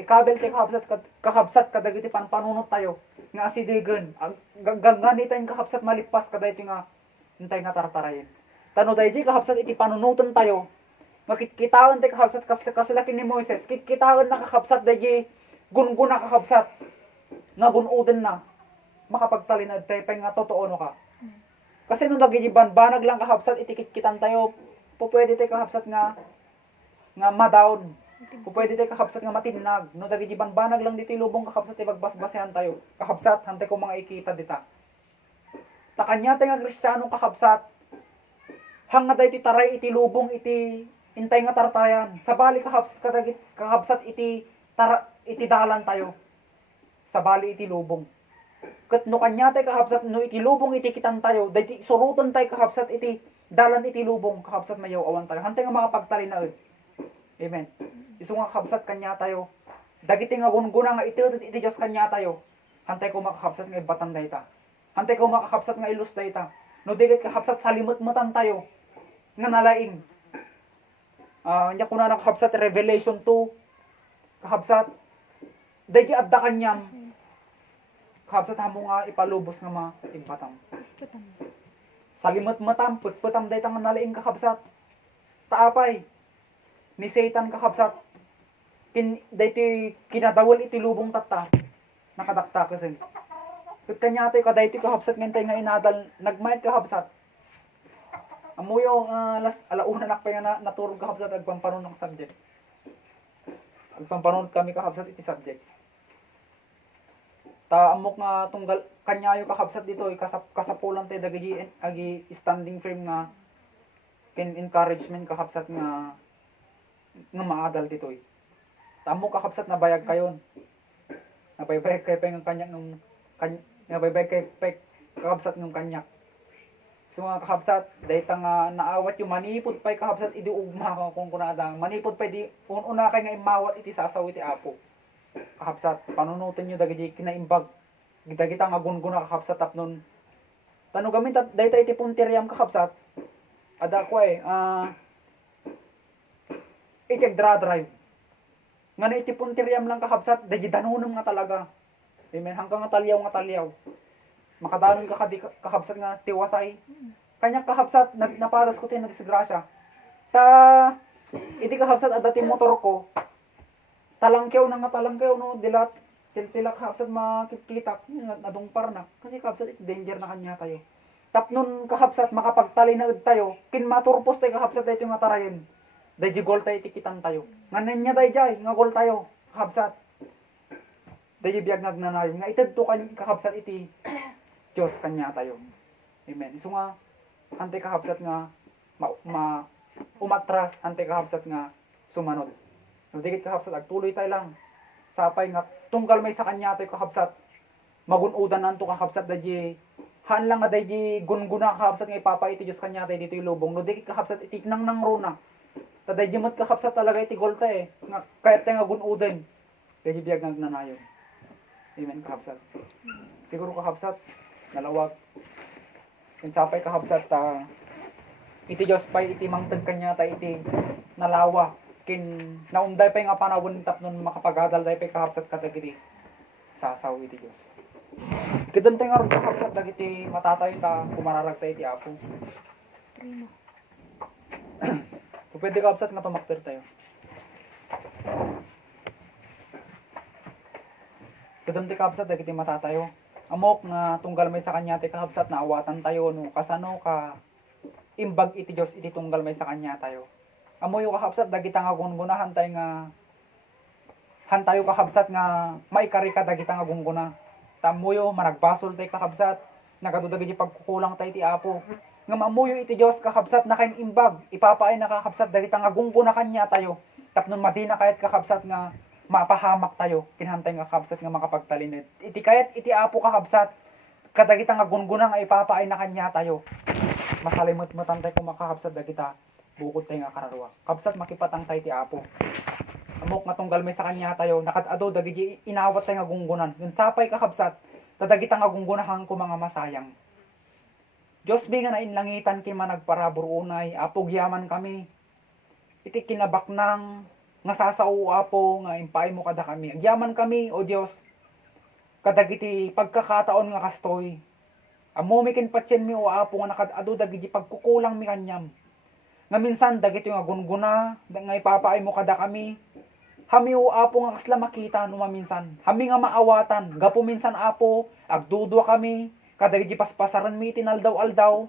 Ikabel tayo kakabsat kadagiti panpanunot tayo. Nga asidigan. Ganganita yung kakabsat malipas kadagiti nga hintay nga tartarayin. Tano daydi kakabsat iti panunutan tayo. Kitawan tayo kakabsat kasilaki ni Moises. Kitawan na kakabsat daydi gun-gun na kakabsat. Nga gun-uden na. Makapagtalinad tayo pa nga totoo no ka. Kasi nung nagigiban, banag lang kakabsat, itikit-kitan tayo, pupwede tayo kakabsat nga ma-down. Pupwede tayo kakabsat nga matinag. Nung nagigiban, banag lang dito lubong kakabsat, ibagbasbasehan tayo. Kakabsat, hantay ko mga ikita dita. Takanya tayo nga kristyano kakabsat, hanga tayo iti taray, iti lubong, iti intay nga tartayan. Sabali kakabsat, iti dalan tayo. Sabali iti lubong. Kat no kanya tayo kakabsat, no iti lubong iti kitan tayo, dahi surutan tayo kakabsat iti dalan iti lubong, kakabsat mayaw awan tayo. Hantay nga mga pagtalinaod. Amen. Iso nga kakabsat kanya tayo. Dagiti nga gunguna nga iti Diyos kanya tayo. Hantay ko makakabsat nga ibatan dayta. Hantay ko makakabsat nga ilus dayta. No digit kakabsat salimot-matan tayo. Nga nalaing. Nya kuna nakakabsat Revelation 2. Kakabsat. Dahi adda kanyam. Kakabsat hamo nga ipalubos nga maibatan. Salimot matam, putputam dayta nga nalaing kakabsat. Taapay. Ni Satan kakabsat. Dayti kinadawal iti lubong tata. Nakadakta kasi. Kat kanya tayo kadayti kakabsat ngentay nga inadal. Nagmayat kakabsat. Amuyo alauna nakpay nga naturog kakabsat agpampanon ng subject. Agpampanon kami kakabsat iti subject. Ta amok nga tunggal kanyayo kakabsat dito kasapulan tayo dagiti agi standing frame nga encouragement kakabsat nga maadal dito eh. Ta amok kakabsat nabayag kayon. Nabayag kay peng kanyak nung nabayag kay kakabsat ng kanyak. So mga kakabsat dayta nga naawat yung manipod pay kakabsat idi ugma kung kunada manipod pay di una kay nga imawat iti sasaw iti apo. Kakabsat, panunutin nyo dagiti kinaimbag. Dagita nga gunguna kakabsat tapnon. Tano gamin dayta iti punteriam kakabsat. Ada ko iti drive. Nga na iti punteriam lang kakabsat, dagi danunam nga talaga. Amen, hanggang nga talyaw. Makadanon ka kakabsat nga tiwasay. Kanya kakabsat, naparas ko tayo nagsigrasya. Iti kakabsat, adati motor ko. Talangkyaw no dilat tilak kahapsat makikita nadungpar na kasi kahapsat iti danger na kanya tayo. Tapnon kahapsat makapagtali na tayo kin maturpos tayo kahapsat tayo nga tarayen. Dahil gol tayo itikitan tayo. Nganan niya tayo jay nga gol tayo kahapsat. Dahil biyag nagnanayo nga itad to kanya kahapsat iti Diyos kanya tayo. Amen. So nga ante kahapsat nga umatras ante kahapsat nga sumanod. No dikit kahapsat agtuloy tayo lang. Sapay nga tunggal may sa kanya tayo kahapsat magunudan nanto kahapsat dahi han lang nga dahi gunguna kahapsat nga ipapaiti Diyos kanya tayo dito yung lubong. No dikit kahapsat itiknang nang runa. Taday jimot kahapsat talaga iti golta nga kahit tayo nga gunudan. Dahi biyag nagnanayon. Amen kahapsat. Siguro kahapsat nalawag. Sapay kahapsat iti Diyos pay iti mangtag kanya ta iti nalawa kin naunday pay nga panawon tapnon makapagadal day pay kahapsat katagiri sasaw iti Diyos. Kidan tayo nga ron kahapsat dagiti matatayo ta kumararag ta iti Apo. So, pwede kahapsat nga tumakter tayo. Kidan tayo kahapsat dagiti matatayo. Amok na tunggal may sa kanya ti kahapsat na awatan tayo no kasano ka imbag iti Diyos iti tunggal may sa kanya tayo. Amoy kahapsat dagita nga gungunahan tayo nga hantayo kahapsat nga maikari ka dagita nga gunguna. Tamuyo managbasol tayo kahapsat nagadudag iti pagkukulang tayo iti Apo. Nga mamuyo iti Diyos kahapsat na kain imbag ipapaay na kahapsat dagita nga gunguna kanya tayo. Tapnon madina kahit kahapsat nga mapahamak tayo kinahantay nga kahapsat nga makapagtalinid. Iti kayat iti Apo kahapsat kadagita nga gunguna nga ipapaay na kanya tayo. Masalimot-matan tayo kung makahapsat dagita bukod tayo nga kararwa. Kapsat makipatang tayo ti Apo. Amok nga tunggal may sa kanya tayo nakatado dagiti inawat tayo nga gunggunan. Yun sapay kakapsat tadagita nga gunggunahan ko mga masayang. Diyos bi nga nainlangitan kin managparabor unay Apo gyaman kami. Iti kinabaknang nga sasao Apo nga impay mo kada kami. Gyaman kami o Diyos kadagiti pagkakataon nga kastoy. Amo mikin patyen mi o Apo nga nakadado dagiti pagkukulang mi kanyam. Nga minsan dagiti nga gunguna nga ipapaay mo kada kami. Hami o Apo nga kasla makita no maminsan. Hami nga maawatan gapo minsan Apo agdudwa kami kadagiti paspasaran mi tinaldaw-aldaw.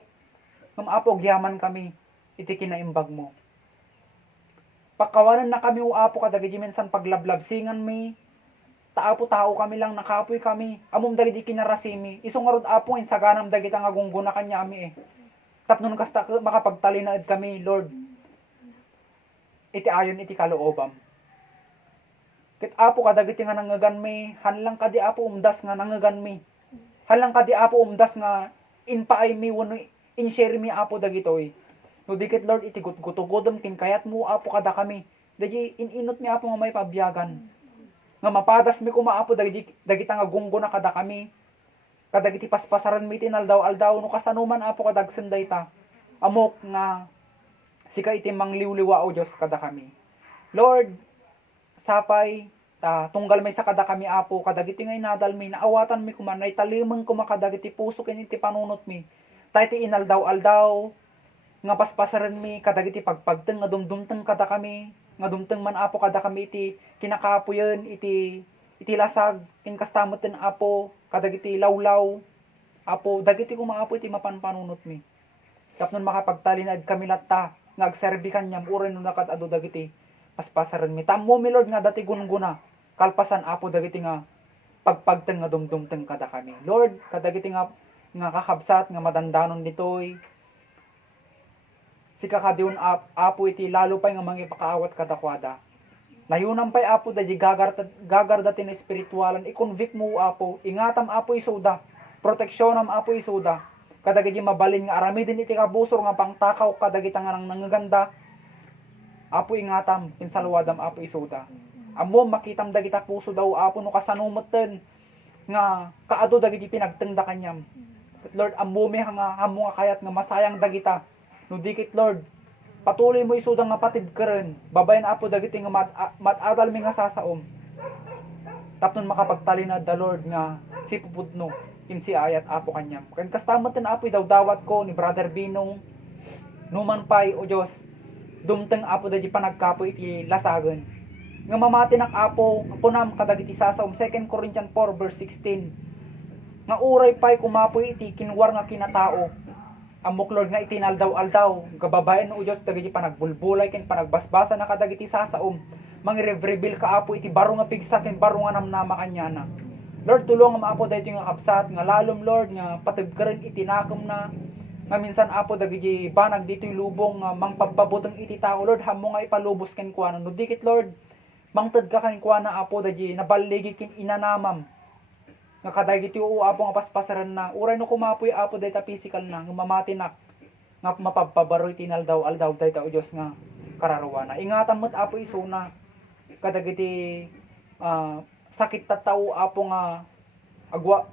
Ngam Apo gyaman kami iti kinaimbag mo. Pakawanan na kami o Apo kadagiti minsan paglablabsingan mi. Taapo tao kami lang nakapoy kami. Amom dagiti kinarasimi. Isungarod Apo saganam dagita nga gunguna kanya ami Tapnon kasta makapagtalinaed kami, Lord. Iti ayon iti kaloobam. Ket Apo kadagiti nga nangagan mi, hanlang kadi Apo umdas nga nangagan mi. Hanlang kadi Apo umdas nga inpaay mi wenno in-share mi Apo dagitoy. No dikit Lord iti gutugudom kin kayat mo Apo kada kami. Dagi ininot mi Apo nga may pabyagan. Nga mapadas mi kuma Apo dagita nga gungguna kada kami. Kadagiti paspasaran mi tinaldaw-aldaw no kasanuman Apo kadagsen dayta. Amok nga sika iti mangliwliwa o Dios kada kami. Lord, sapay tunggal may sa kada kami Apo kadagiti nga inadal mi naawatan mi kuman nay talimeng kuma kadagiti puso ken iti panunot mi. Tayti inaldaw-aldaw nga paspasaran mi kadagiti pagpagteng nga dumdumteng kada kami. Nga dumteng man Apo kada kami iti kinakapuyen iti lasag ken kastamot ten Apo kadagiti lawlaw Apo dagiti kuma Apo iti mapanpanunot mi. Tapnon makapagtalinad kami latta nga agserbi kanyam uray no nakadado dagiti paspasaran mi. Tammo mi Lord nga dati gunguna kalpasan Apo dagiti nga pagpagteng nga dumdumteng kada kami. Lord kadagiti nga kakabsat nga madandanon ditoy sika kadiun Apo iti lalo pay nga mangipakaawat kadakwada. Nayunam pay Apo dahi gagardatin espiritualan i-convict mo Apo ingatam Apo isuda proteksyonan Apo isuda kadagiti mabalin nga aramidin iti kabusor nga pangtakaw kadagiti nga nang nangaganda Apo ingatam pinsalwadam Apo isuda ammo makitam dagita puso daw Apo no kasanumeten nga kaado dagiti pinagtengda kanyam. Lord ammo mi nga hamo nga kayat nga masayang dagita no dikit Lord patuloy mo isudang nga patid keren babayan Apo dagiti nga matadal mi nga sasaom tapnon makapagtalinad da Lord nga si pupudno kinsi ayat Apo kanyam ken kastamot ten Apo daw dawat ko ni Brother Binong numan pay o Dios dumteng Apo dagiti panagkapo iti lasagen nga mamati nak apo nga punam kadagiti sasaom 2 Corinthians 4 verse 16 nga uray pay kumapoy iti kinwar nga kinatao amok Lord nga itinaldaw-aldaw gababayan no Dios dagiti panagbulbulay ken panagbasbasa na kadagiti sasaom mangireveal ka apo iti baro nga pigsa ken baro nga namnama kanyana Lord tulong nga maapo daytoy nga kapsat nga lalom Lord nga patagkaren itinakom na nga minsan apo dagiti banag ditoy lubong nga mangpababuteng iti tao Lord hamo nga ipalubos ken kuana no dikit Lord mangted ka ken kuana apo dagiti nabaligi ken inanamam nga kadagiti u apo nga paspasaran na uray no kumapoy apo dayta physical na nga mamati nak nga mapabbabaroy tinaldaw aldaw dayta o Dios nga kararawana ingatan met apo isuna kadagiti sakit ta tao apo nga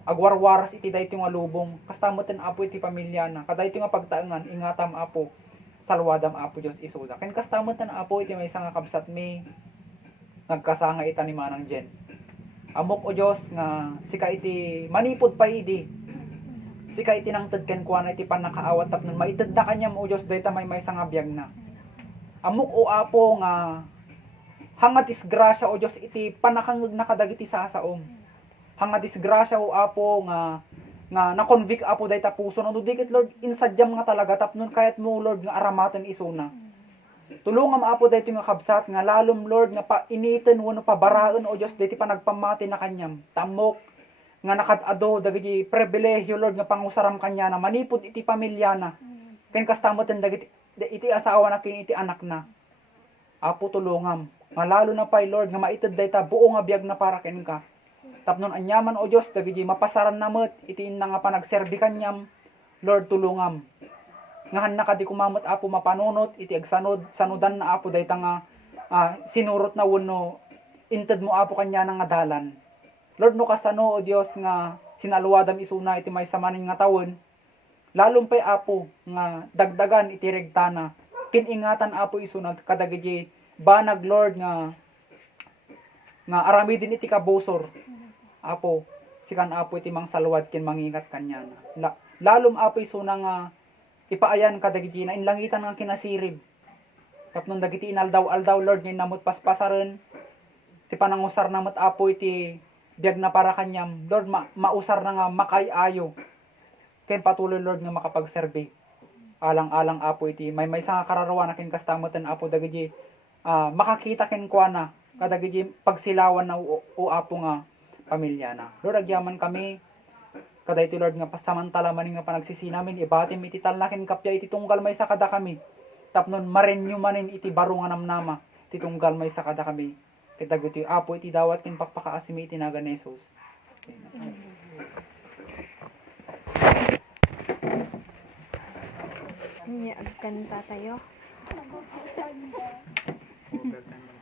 agwarwaras iti daytoy nga lubong kastamoten apo iti pamilya na kadaytoy nga pagtaengan ingatam apo salwadam apo Dios isuda ken kastamoten apo iti maysa nga kabsat mi nagkasanga ita ni manang Jen amok o Dios nga sika iti manipod pa idi sika iti nangted ken kuana iti panakaawat tapnon maited na kanyam o Dios dayta maysa nga biag na amok o apo nga hanga disgrasya o Dios iti panakangeg na kadagiti sasaom hanga disgrasya o apo nga na-convict apo dayta puso no dikit Lord insadyam nga talaga tapnon kayat mo Lord nga aramaten isuna tulungam apo dayto nga kabsat nga lalom Lord nga painiiten wenno pabaraen o Dios dayti panagpamati na kanyam tamok nga nakad-ado dagiti pribilehiyo Lord nga pangusaram kanya na manipod iti pamilya na ken kastamoten dagiti iti asawa na ken iti anak na apo tulungam nga lalo na pay Lord nga maited dayta buo nga biag na para ken ka tapnon anyaman o Dios dagiti mapasaran na met iti inna nga panagserbi kanyam Lord tulungam ngahan na kadi kumamot apo mapanunot iti agsanod sanudan na apo dayta nga sinurot na wenno inted mo apo kanya nga dalan Lord no kasano o Dios nga sinaluwadam isuna iti maysa manen nga tawen lalom pay apo nga dagdagan iti regtana kiningatan apo isuna kadagiti banag Lord nga arami din iti kabusor apo sikan apo iti mangsalwad ken mangingat kanya lalom apo isuna nga ipaayan kadagiti na inlangitan nga kinasirib tapnon dagiti inaldaw-aldaw Lord ngayon namot paspasaren ti panangusar namot apo iti biag na para kanyam Lord mausar na nga makayayo ken patuloy Lord nga makapagserbi alang-alang apo iti maysa nga kararawan ken kastamoten apo dagiti makakita ken kuana kadagiti pagsilawan na o apo nga pamilya na Lord agyaman kami kadaytoy Lord nga pasamantala maning nga panagsisi namin ibatim iti talnaken kapya iti tunggal maysa kada kami tapnon marenyo manin iti baro nga namnama iti tunggal maysa kada kami ket dagitoy apo iti dawat ken pakpakaasimi iti nagan ni Jesus Niya agkanta tayo. Overtime.